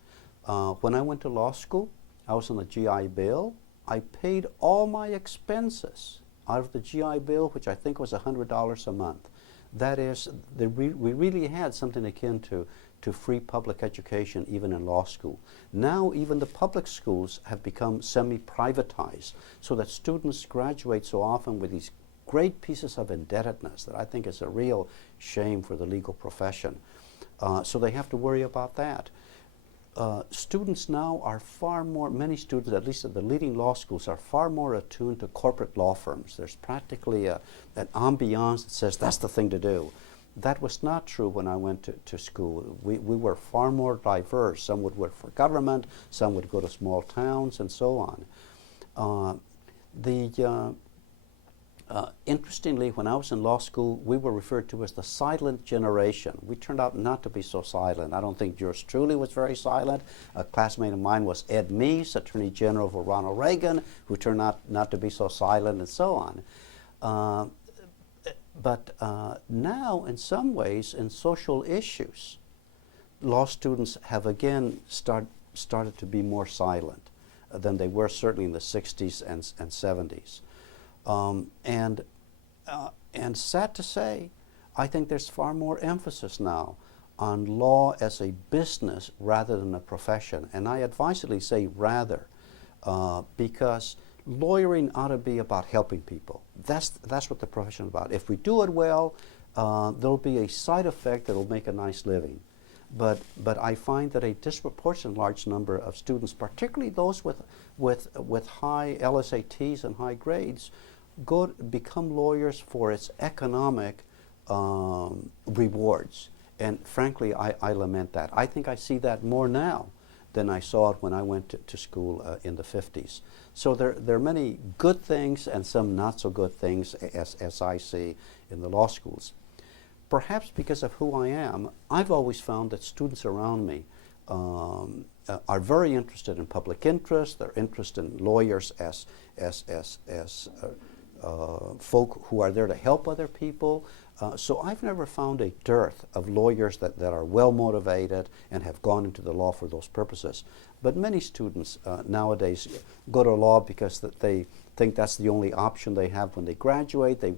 When I went to law school, I was on the GI Bill. I paid all my expenses out of the GI Bill, which I think was $100 a month. That is, we really had something akin to free public education even in law school. Now even the public schools have become semi-privatized, so that students graduate so often with these great pieces of indebtedness that I think is a real shame for the legal profession. So they have to worry about that. Students now are many students, at least at the leading law schools, are far more attuned to corporate law firms. There's practically an ambiance that says that's the thing to do. That was not true when I went to school. We were far more diverse. Some would work for government, some would go to small towns, and so on. Interestingly, when I was in law school, we were referred to as the silent generation. We turned out not to be so silent. I don't think yours truly was very silent. A classmate of mine was Ed Meese, Attorney General for Ronald Reagan, who turned out not to be so silent, and so on. But now, in some ways, in social issues, law students have again started to be more silent than they were certainly in the 60s and 70s. And sad to say, I think there's far more emphasis now on law as a business rather than a profession. And I advisedly say rather, because lawyering ought to be about helping people. That's what the profession is about. If we do it well, there'll be a side effect that'll make a nice living. But I find that a disproportionate large number of students, particularly those with high LSATs and high grades, become lawyers for its economic rewards. And frankly, I lament that. I think I see that more now than I saw it when I went to school in the 50s. So there are many good things and some not so good things as I see in the law schools. Perhaps because of who I am, I've always found that students around me are very interested in public interest. They're interested in lawyers as folk who are there to help other people. So I've never found a dearth of lawyers that are well motivated and have gone into the law for those purposes. But many students nowadays go to law because they think that's the only option they have when they graduate. They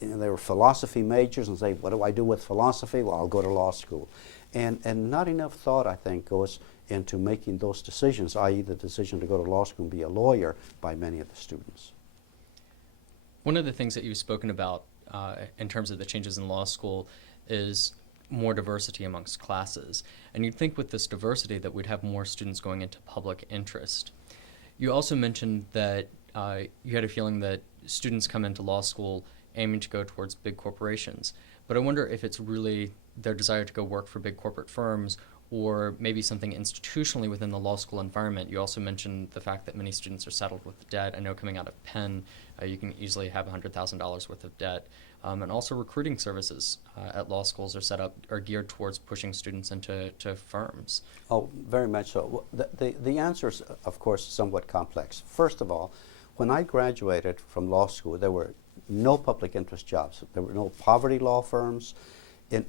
were philosophy majors and say, what do I do with philosophy? Well, I'll go to law school. And not enough thought, I think, goes into making those decisions, i.e. the decision to go to law school and be a lawyer by many of the students. One of the things that you've spoken about in terms of the changes in law school is more diversity amongst classes. And you'd think with this diversity that we'd have more students going into public interest. You also mentioned that you had a feeling that students come into law school aiming to go towards big corporations. But I wonder if it's really their desire to go work for big corporate firms or maybe something institutionally within the law school environment. You also mentioned the fact that many students are saddled with debt. I know coming out of Penn, you can easily have $100,000 worth of debt. And also recruiting services at law schools are geared towards pushing students into firms. Oh, very much so. The answer is, of course, somewhat complex. First of all, when I graduated from law school, there were no public interest jobs. There were no poverty law firms.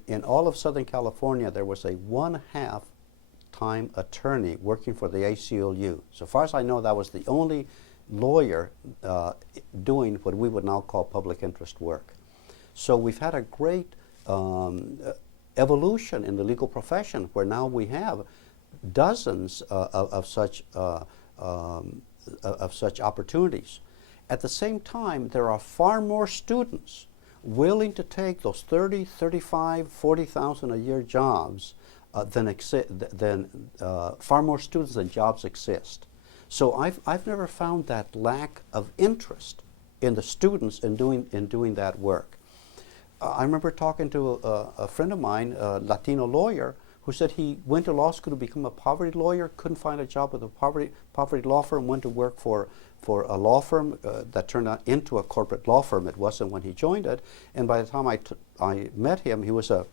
In all of Southern California, there was a 1/2 full-time attorney working for the ACLU. So far as I know, that was the only lawyer doing what we would now call public interest work. So we've had a great evolution in the legal profession, where now we have dozens of such opportunities. At the same time, there are far more students willing to take those 30, 35, 40,000 a year jobs far more students than jobs exist. So I've never found that lack of interest in the students in doing that work. I remember talking to a friend of mine, a Latino lawyer, who said he went to law school to become a poverty lawyer, couldn't find a job with a poverty law firm, went to work for a law firm that turned out into a corporate law firm. It wasn't when he joined it. And by the time I met him, he was a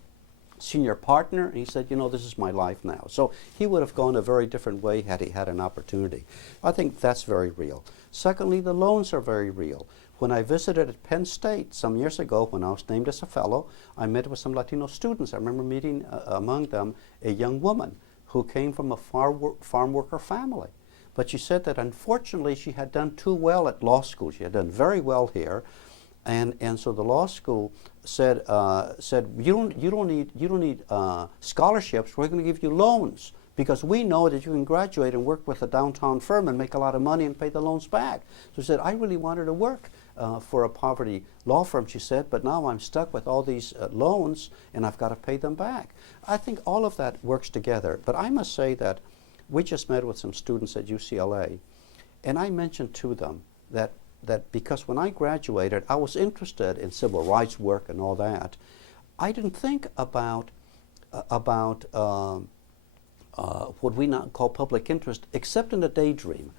senior partner, and he said, you know, this is my life now. So he would have gone a very different way had he had an opportunity. I think that's very real. Secondly, the loans are very real. When I visited at Penn State some years ago, when I was named as a fellow, I met with some Latino students. I remember meeting among them a young woman who came from a farm worker family. But she said that unfortunately she had done too well at law school. She had done very well here, and so the law school said you don't need scholarships. We're going to give you loans, because we know that you can graduate and work with a downtown firm and make a lot of money and pay the loans back. So she said, I really wanted to work for a poverty law firm, she said, but now I'm stuck with all these loans and I've got to pay them back. I think all of that works together. But I must say that we just met with some students at UCLA, and I mentioned to them that because when I graduated, I was interested in civil rights work and all that. I didn't think about what we now call public interest, except in a daydream.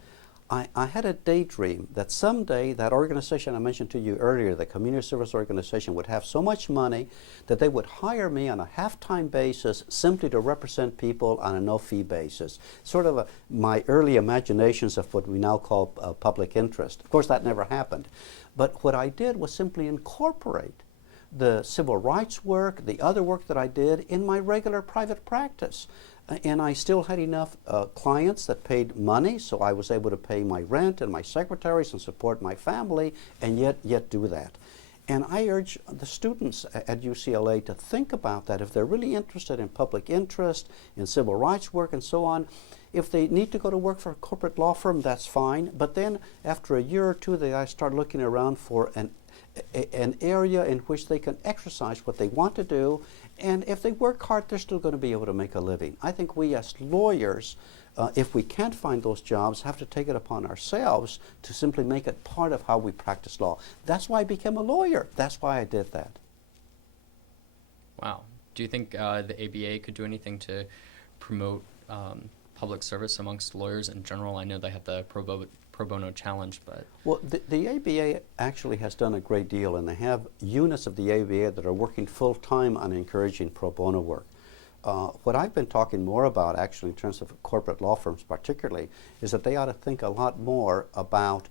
I had a daydream that someday that organization I mentioned to you earlier, the community service organization, would have so much money that they would hire me on a half-time basis simply to represent people on a no-fee basis. Sort of my early imaginations of what we now call public interest. Of course, that never happened. But what I did was simply incorporate the civil rights work, the other work that I did, in my regular private practice. And I still had enough clients that paid money, so I was able to pay my rent and my secretaries and support my family, and yet do that. And I urge the students at UCLA to think about that. If they're really interested in public interest, in civil rights work and so on, if they need to go to work for a corporate law firm, that's fine. But then after a year or two, they start looking around for an area in which they can exercise what they want to do, and if they work hard, they're still going to be able to make a living. I think we as lawyers, if we can't find those jobs, have to take it upon ourselves to simply make it part of how we practice law. That's why I became a lawyer. That's why I did that. Wow. Do you think the ABA could do anything to promote public service amongst lawyers in general? I know they have the pro bono challenge, but... Well, the ABA actually has done a great deal, and they have units of the ABA that are working full-time on encouraging pro bono work. What I've been talking more about, actually, in terms of corporate law firms particularly, is that they ought to think a lot more about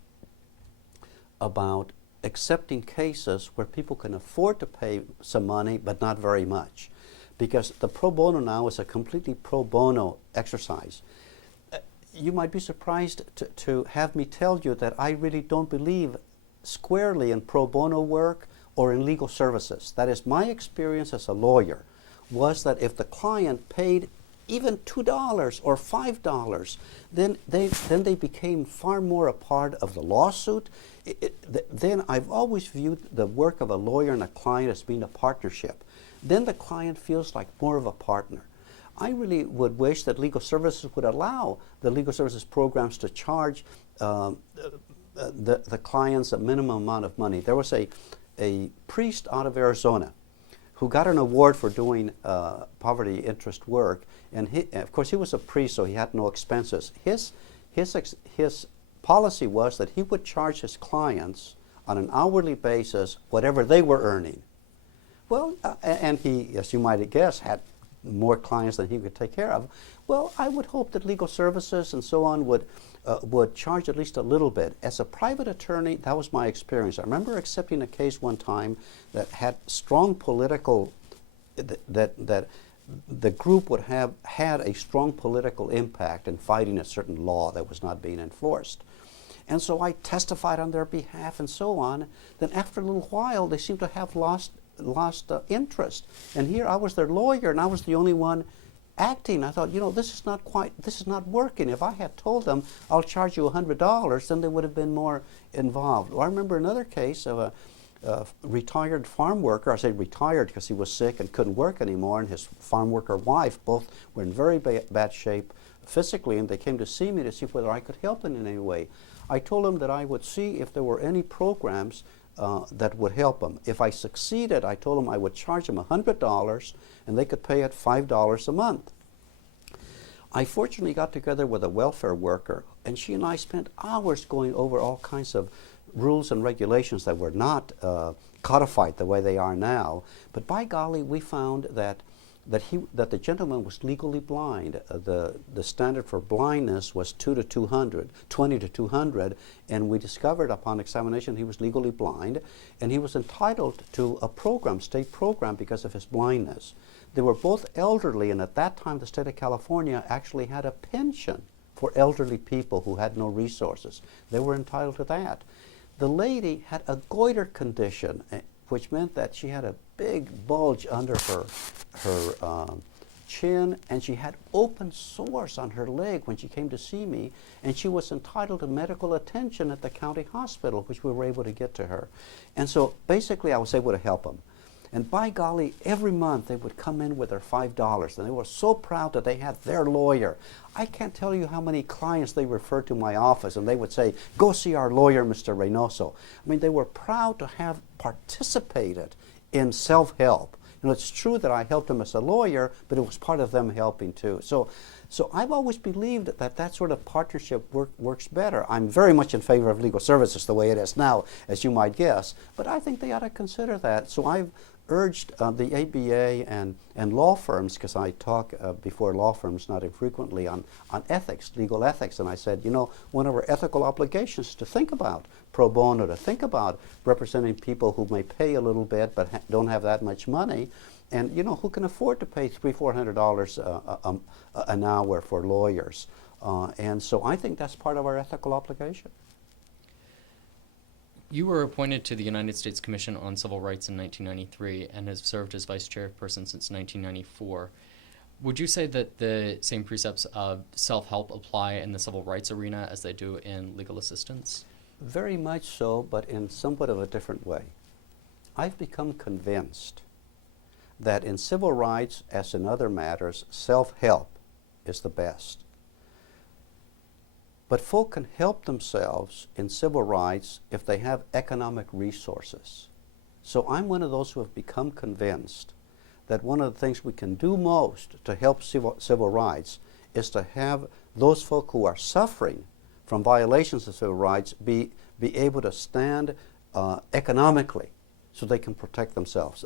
accepting cases where people can afford to pay some money, but not very much. Because the pro bono now is a completely pro bono exercise. You might be surprised to have me tell you that I really don't believe squarely in pro bono work or in legal services. That is, my experience as a lawyer was that if the client paid even $2 or $5, then they became far more a part of the lawsuit. Then I've always viewed the work of a lawyer and a client as being a partnership. Then the client feels like more of a partner. I really would wish that legal services would allow the legal services programs to charge the clients a minimum amount of money. There was a priest out of Arizona who got an award for doing poverty interest work, and of course he was a priest, so he had no expenses. His policy was that he would charge his clients on an hourly basis whatever they were earning. Well, and he, as you might guess, had more clients than he could take care of. Well, I would hope that legal services and so on would charge at least a little bit. As a private attorney, that was my experience. I remember accepting a case one time that had strong political, that the group would have had a strong political impact in fighting a certain law that was not being enforced. And so I testified on their behalf and so on. Then after a little while, they seemed to have lost interest. And here I was their lawyer, and I was the only one acting. I thought, this is not working. If I had told them, I'll charge you $100, then they would have been more involved. Or I remember another case of a retired farm worker. I say retired because he was sick and couldn't work anymore, and his farm worker wife, both were in very bad shape physically, and they came to see me to see whether I could help them in any way. I told them that I would see if there were any programs that would help them. If I succeeded, I told them I would charge them $100 and they could pay it $5 a month. I fortunately got together with a welfare worker, and she and I spent hours going over all kinds of rules and regulations that were not codified the way they are now. But by golly, we found that the gentleman was legally blind. The standard for blindness was 20 to 200, and we discovered upon examination he was legally blind, and he was entitled to a program, state program, because of his blindness. They were both elderly, and at that time the state of California actually had a pension for elderly people who had no resources. They were entitled to that. The lady had a goiter condition, which meant that she had a big bulge under her chin, and she had open sores on her leg when she came to see me, and she was entitled to medical attention at the county hospital, which we were able to get to her. And so basically I was able to help them. And by golly, every month they would come in with their $5, and they were so proud that they had their lawyer. I can't tell you how many clients they referred to my office, and they would say, "Go see our lawyer, Mr. Reynoso." I mean, they were proud to have participated in self-help. It's true that I helped them as a lawyer, but it was part of them helping too. So I've always believed that sort of partnership works better. I'm very much in favor of legal services the way it is now, as you might guess, but I think they ought to consider that. So I've urged the ABA and law firms, because I talk before law firms not infrequently on ethics, legal ethics, and I said, one of our ethical obligations is to think about pro bono, to think about representing people who may pay a little bit but don't have that much money, and who can afford to pay $300-400 an hour for lawyers. And so I think that's part of our ethical obligation. You were appointed to the United States Commission on Civil Rights in 1993 and have served as vice chairperson since 1994. Would you say that the same precepts of self-help apply in the civil rights arena as they do in legal assistance? Very much so, but in somewhat of a different way. I've become convinced that in civil rights, as in other matters, self-help is the best. But folk can help themselves in civil rights if they have economic resources. So I'm one of those who have become convinced that one of the things we can do most to help civil rights is to have those folk who are suffering from violations of civil rights be able to stand economically so they can protect themselves.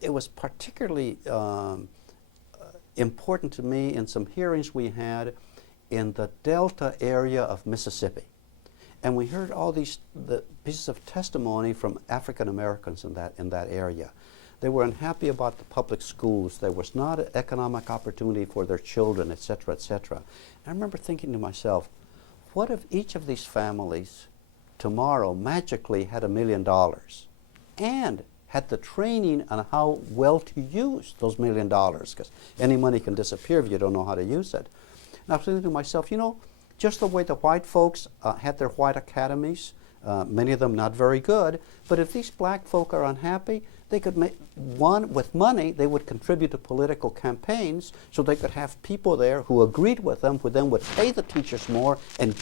It was particularly important to me in some hearings we had in the Delta area of Mississippi. And we heard all the pieces of testimony from African Americans in that area. They were unhappy about the public schools. There was not an economic opportunity for their children, et cetera, et cetera. And I remember thinking to myself, what if each of these families tomorrow magically had $1 million and had the training on how well to use those $1 million, because any money can disappear if you don't know how to use it. And I was thinking to myself, just the way the white folks had their white academies, many of them not very good, but if these black folk are unhappy, they could make with money, they would contribute to political campaigns, so they could have people there who agreed with them, who then would pay the teachers more and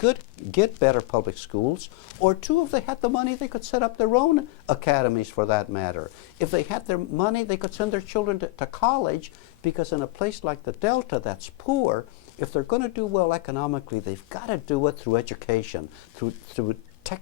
get better public schools. Or two, if they had the money, they could set up their own academies for that matter. If they had their money, they could send their children to college, because in a place like the Delta that's poor, if they're going to do well economically, they've got to do it through education, through tech.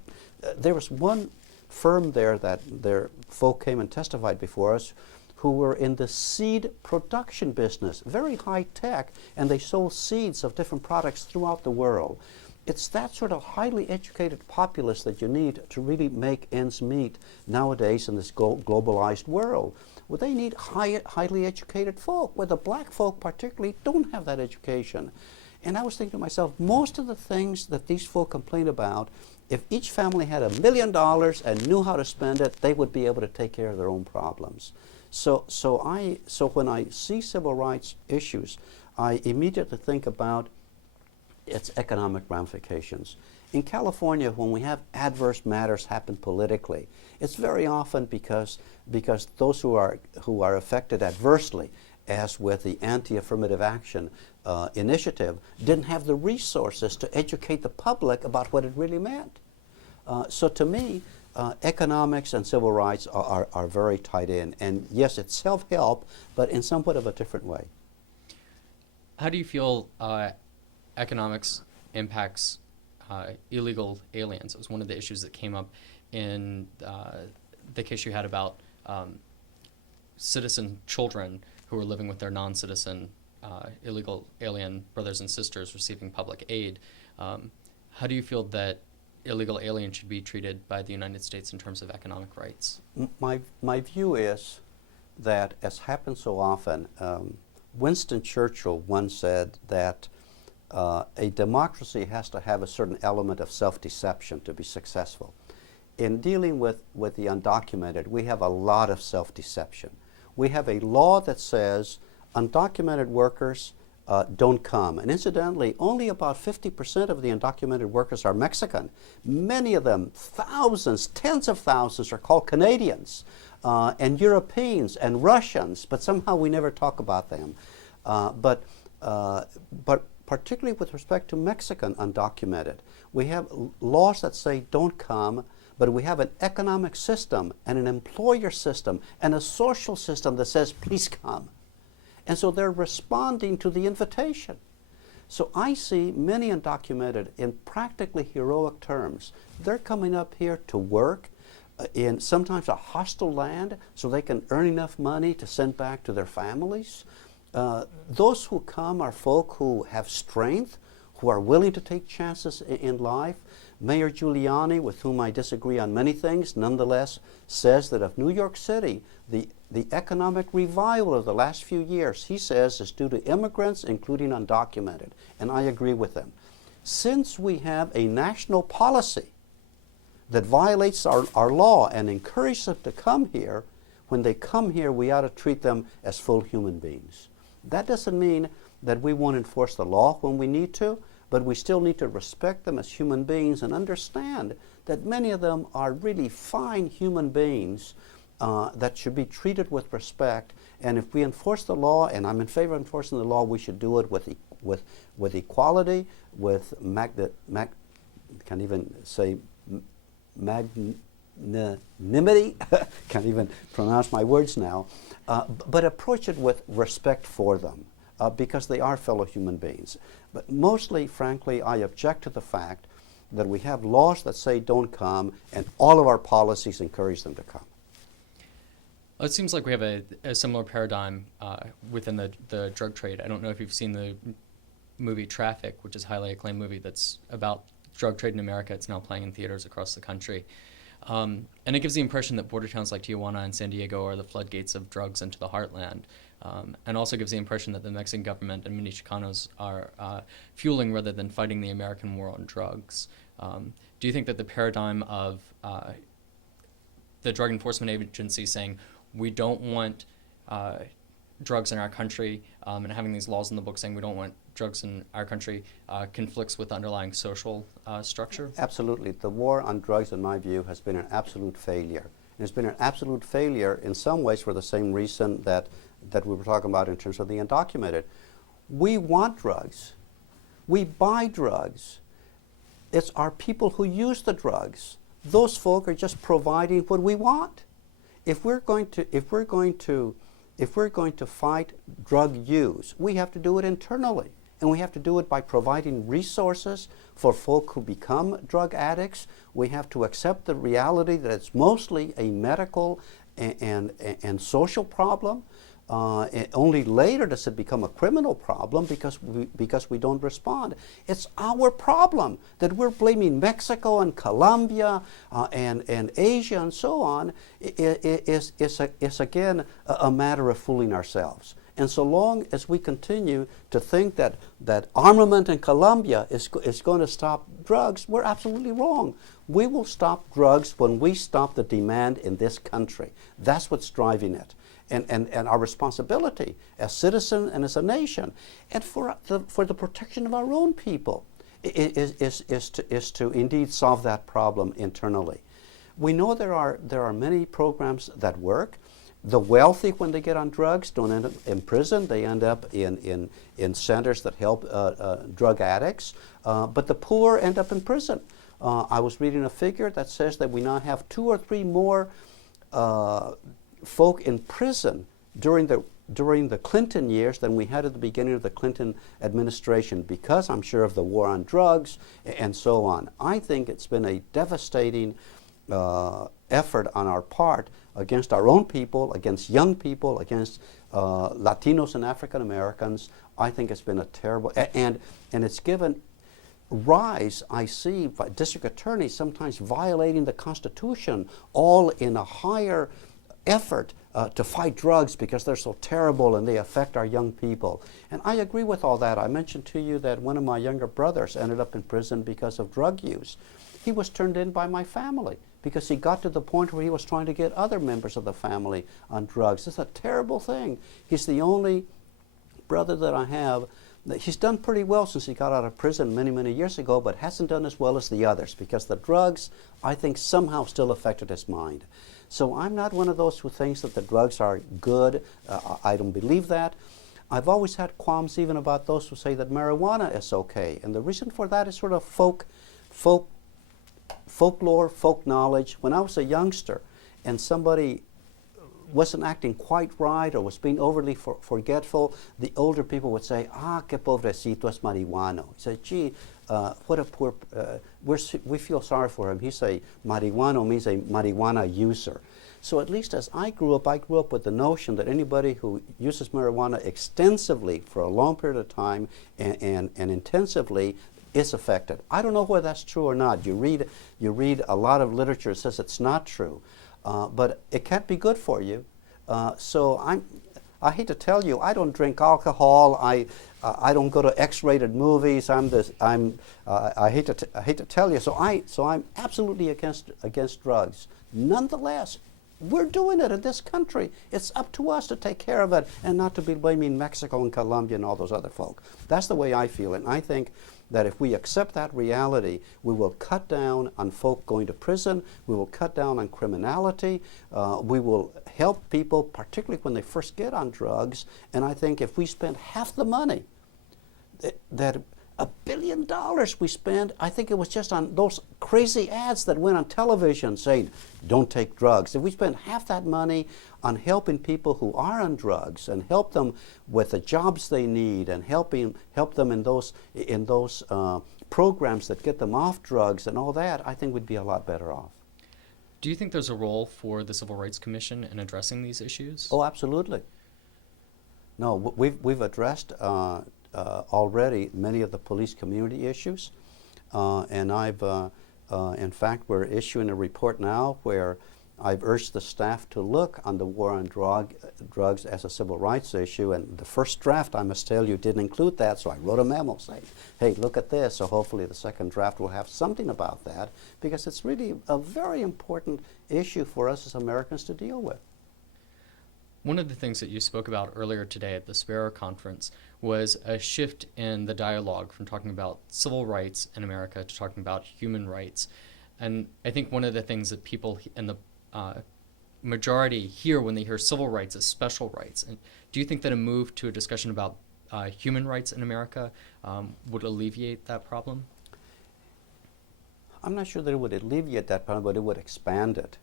There was one firm there that their folk came and testified before us who were in the seed production business, very high tech, and they sold seeds of different products throughout the world. it's that sort of highly educated populace that you need to really make ends meet nowadays in this globalized world. Well, they need highly educated folk, where the black folk particularly don't have that education. And I was thinking to myself, most of the things that these folk complain about, if each family had $1 million and knew how to spend it, they would be able to take care of their own problems. So when I see civil rights issues, I immediately think about its economic ramifications. In California, when we have adverse matters happen politically, it's very often because those who are affected adversely, as with the anti-affirmative action initiative, didn't have the resources to educate the public about what it really meant. So to me, economics and civil rights are very tied in. And yes, it's self-help, but in somewhat of a different way. How do you feel economics impacts illegal aliens? It was one of the issues that came up in the case you had about citizen children who were living with their non-citizen illegal alien brothers and sisters receiving public aid. How do you feel that illegal aliens should be treated by the United States in terms of economic rights? My view is that, as happens so often, Winston Churchill once said that a democracy has to have a certain element of self-deception to be successful. In dealing with the undocumented, we have a lot of self-deception. We have a law that says undocumented workers don't come. And incidentally, only about 50% of the undocumented workers are Mexican. Many of them, thousands, tens of thousands, are called Canadians and Europeans and Russians, but somehow we never talk about them. But particularly with respect to Mexican undocumented, we have laws that say don't come, but we have an economic system and an employer system and a social system that says please come. And so they're responding to the invitation. So I see many undocumented in practically heroic terms. They're coming up here to work in sometimes a hostile land so they can earn enough money to send back to their families. Those who come are folk who have strength, who are willing to take chances in life. Mayor Giuliani, with whom I disagree on many things, nonetheless says that of New York City, the economic revival of the last few years, he says, is due to immigrants, including undocumented. And I agree with him. Since we have a national policy that violates our law and encourages them to come here, when they come here, we ought to treat them as full human beings. That doesn't mean that we won't enforce the law when we need to, but we still need to respect them as human beings and understand that many of them are really fine human beings that should be treated with respect. And if we enforce the law, and I'm in favor of enforcing the law, we should do it with equality, with can't even say magnanimity, can't even pronounce my words now, but approach it with respect for them. Because they are fellow human beings. But mostly, frankly, I object to the fact that we have laws that say don't come, and all of our policies encourage them to come. Well, it seems like we have a similar paradigm within the drug trade. I don't know if you've seen the movie Traffic, which is a highly acclaimed movie that's about drug trade in America. It's now playing in theaters across the country. And it gives the impression that border towns like Tijuana and San Diego are the floodgates of drugs into the heartland. And also gives the impression that the Mexican government and many Chicanos are fueling rather than fighting the American war on drugs. Do you think that the paradigm of the Drug Enforcement Agency saying we don't want drugs in our country and having these laws in the book saying we don't want drugs in our country conflicts with the underlying social structure? Absolutely. The war on drugs, in my view, has been an absolute failure. And it's been an absolute failure in some ways for the same reason that we were talking about in terms of the undocumented. We want drugs. We buy drugs. It's our people who use the drugs. Those folk are just providing what we want. If we're going to fight drug use, we have to do it internally. And we have to do it by providing resources for folk who become drug addicts. We have to accept the reality that it's mostly a medical and social problem. Only later does it become a criminal problem because we don't respond. It's our problem that we're blaming Mexico and Colombia and Asia and so on. Is again a matter of fooling ourselves. And so long as we continue to think that armament in Colombia is going to stop drugs, we're absolutely wrong. We will stop drugs when we stop the demand in this country. That's what's driving it. And our responsibility as citizens and as a nation, and for the protection of our own people, is to indeed solve that problem internally. We know there are many programs that work. The wealthy, when they get on drugs, don't end up in prison. They end up in centers that help drug addicts. But the poor end up in prison. I was reading a figure that says that we now have 2 or 3 more folk in prison during the Clinton years than we had at the beginning of the Clinton administration, because I'm sure of the war on drugs and so on. I think it's been a devastating effort on our part against our own people, against young people, against Latinos and African Americans. I think it's been a terrible, and it's given rise, I see, by district attorneys sometimes violating the Constitution, all in a higher effort to fight drugs because they're so terrible and they affect our young people. And I agree with all that. I mentioned to you that one of my younger brothers ended up in prison because of drug use. He was turned in by my family because he got to the point where he was trying to get other members of the family on drugs. It's a terrible thing. He's the only brother that I have. He's done pretty well since he got out of prison many, many years ago, but hasn't done as well as the others because the drugs, I think, somehow still affected his mind. So I'm not one of those who thinks that the drugs are good. I don't believe that. I've always had qualms even about those who say that marijuana is okay. And the reason for that is sort of folklore, folk knowledge. When I was a youngster and somebody wasn't acting quite right or was being overly forgetful, the older people would say, que pobrecito es marihuano. He said, gee, what a poor, we feel sorry for him. He say marihuano means a marijuana user. So at least as I grew up with the notion that anybody who uses marijuana extensively for a long period of time and intensively is affected. I don't know whether that's true or not. You read a lot of literature that says it's not true. But it can't be good for you. So I hate to tell you, I don't drink alcohol. I don't go to X-rated movies. I hate to tell you. So I'm absolutely against drugs. Nonetheless, we're doing it in this country. It's up to us to take care of it and not to be blaming Mexico and Colombia and all those other folk. That's the way I feel it. And I think that if we accept that reality, we will cut down on folk going to prison, we will cut down on criminality, we will help people, particularly when they first get on drugs. And I think if we spend half the money, that $1 billion we spend, I think it was just on those crazy ads that went on television saying, don't take drugs. If we spend half that money on helping people who are on drugs and help them with the jobs they need and help them in those programs that get them off drugs and all that, I think we'd be a lot better off. Do you think there's a role for the Civil Rights Commission in addressing these issues? Oh, absolutely. No, we've addressed already many of the police community issues, and in fact, we're issuing a report now where I've urged the staff to look on the war on drugs as a civil rights issue, and the first draft, I must tell you, didn't include that, so I wrote a memo saying, hey, look at this, so hopefully the second draft will have something about that, because it's really a very important issue for us as Americans to deal with. One of the things that you spoke about earlier today at the Sparrow Conference was a shift in the dialogue from talking about civil rights in America to talking about human rights. And I think one of the things that people in the majority hear when they hear civil rights is special rights. And do you think that a move to a discussion about human rights in America would alleviate that problem? I'm not sure that it would alleviate that problem, but it would expand it.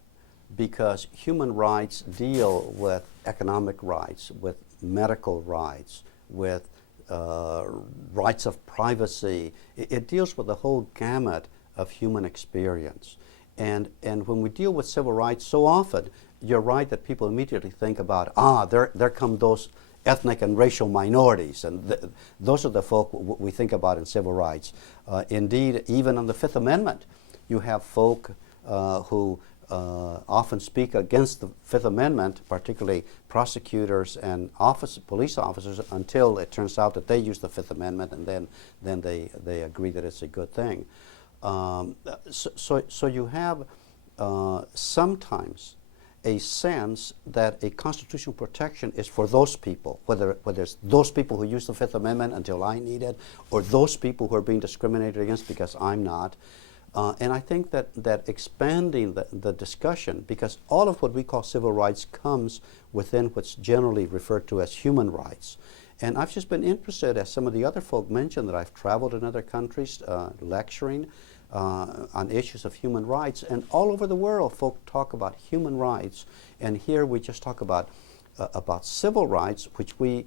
Because human rights deal with economic rights, with medical rights, with rights of privacy. It deals with the whole gamut of human experience. And when we deal with civil rights, so often, you're right that people immediately think about, there come those ethnic and racial minorities, and those are the folk we think about in civil rights. Indeed, even on the Fifth Amendment, you have folk who often speak against the Fifth Amendment, particularly prosecutors and police officers, until it turns out that they use the Fifth Amendment, and then they agree that it's a good thing. So you have sometimes a sense that a constitutional protection is for those people, whether it's those people who use the Fifth Amendment until I need it, or those people who are being discriminated against because I'm not. And I think that expanding the discussion, because all of what we call civil rights comes within what's generally referred to as human rights. And I've just been interested, as some of the other folk mentioned, that I've traveled in other countries lecturing on issues of human rights, and all over the world folk talk about human rights, and here we just talk about civil rights, which we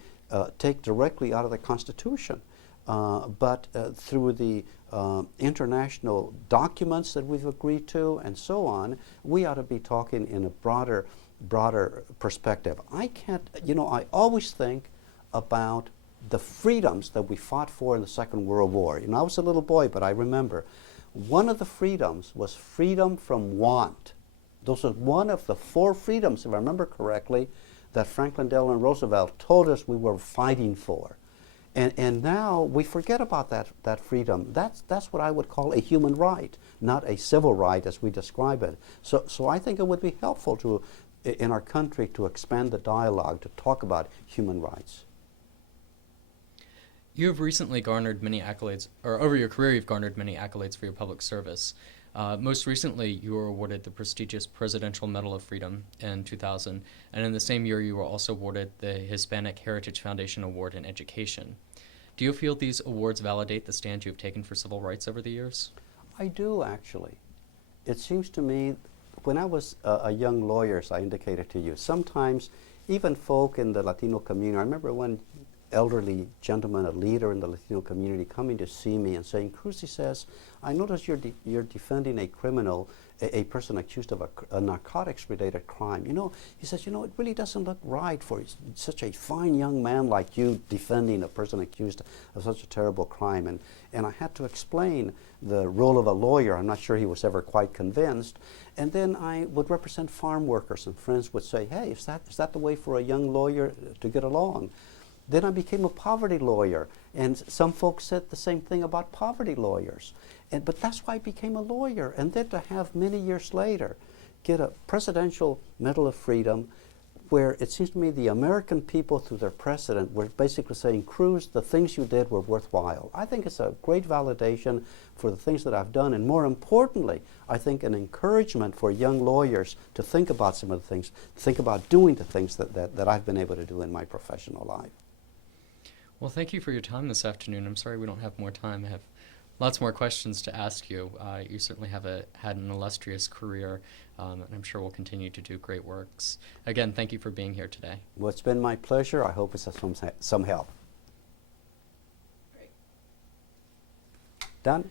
take directly out of the Constitution. But through the international documents that we've agreed to and so on, we ought to be talking in a broader perspective. I always think about the freedoms that we fought for in the Second World War. I was a little boy, but I remember one of the freedoms was freedom from want. Those are one of the 4 freedoms, if I remember correctly, that Franklin Delano Roosevelt told us we were fighting for. And now we forget about that freedom. That's what I would call a human right, not a civil right as we describe it. So I think it would be helpful in our country to expand the dialogue, to talk about human rights. You have recently garnered many accolades, or over your career you've garnered many accolades for your public service. Most recently, you were awarded the prestigious Presidential Medal of Freedom in 2000, and in the same year you were also awarded the Hispanic Heritage Foundation Award in Education. Do you feel these awards validate the stand you have taken for civil rights over the years? I do, actually. It seems to me, when I was a young lawyer, as I indicated to you, sometimes even folk in the Latino community, I remember one elderly gentleman, a leader in the Latino community, coming to see me and saying, Cruz, he says, I notice you're defending a criminal, a person accused of a narcotics-related crime. He says, it really doesn't look right for such a fine young man like you defending a person accused of such a terrible crime. And I had to explain the role of a lawyer. I'm not sure he was ever quite convinced. And then I would represent farm workers, and friends would say, hey, is that the way for a young lawyer to get along? Then I became a poverty lawyer, and some folks said the same thing about poverty lawyers. But that's why I became a lawyer. And then to have many years later get a Presidential Medal of Freedom, where it seems to me the American people, through their president, were basically saying, Cruz, the things you did were worthwhile. I think it's a great validation for the things that I've done, and more importantly, I think an encouragement for young lawyers to think about some of the things, think about doing the things that I've been able to do in my professional life. Well, thank you for your time this afternoon. I'm sorry we don't have more time. I have lots more questions to ask you. You certainly have had an illustrious career, and I'm sure will continue to do great works. Again, thank you for being here today. Well, it's been my pleasure. I hope it's of some help. Great. Done?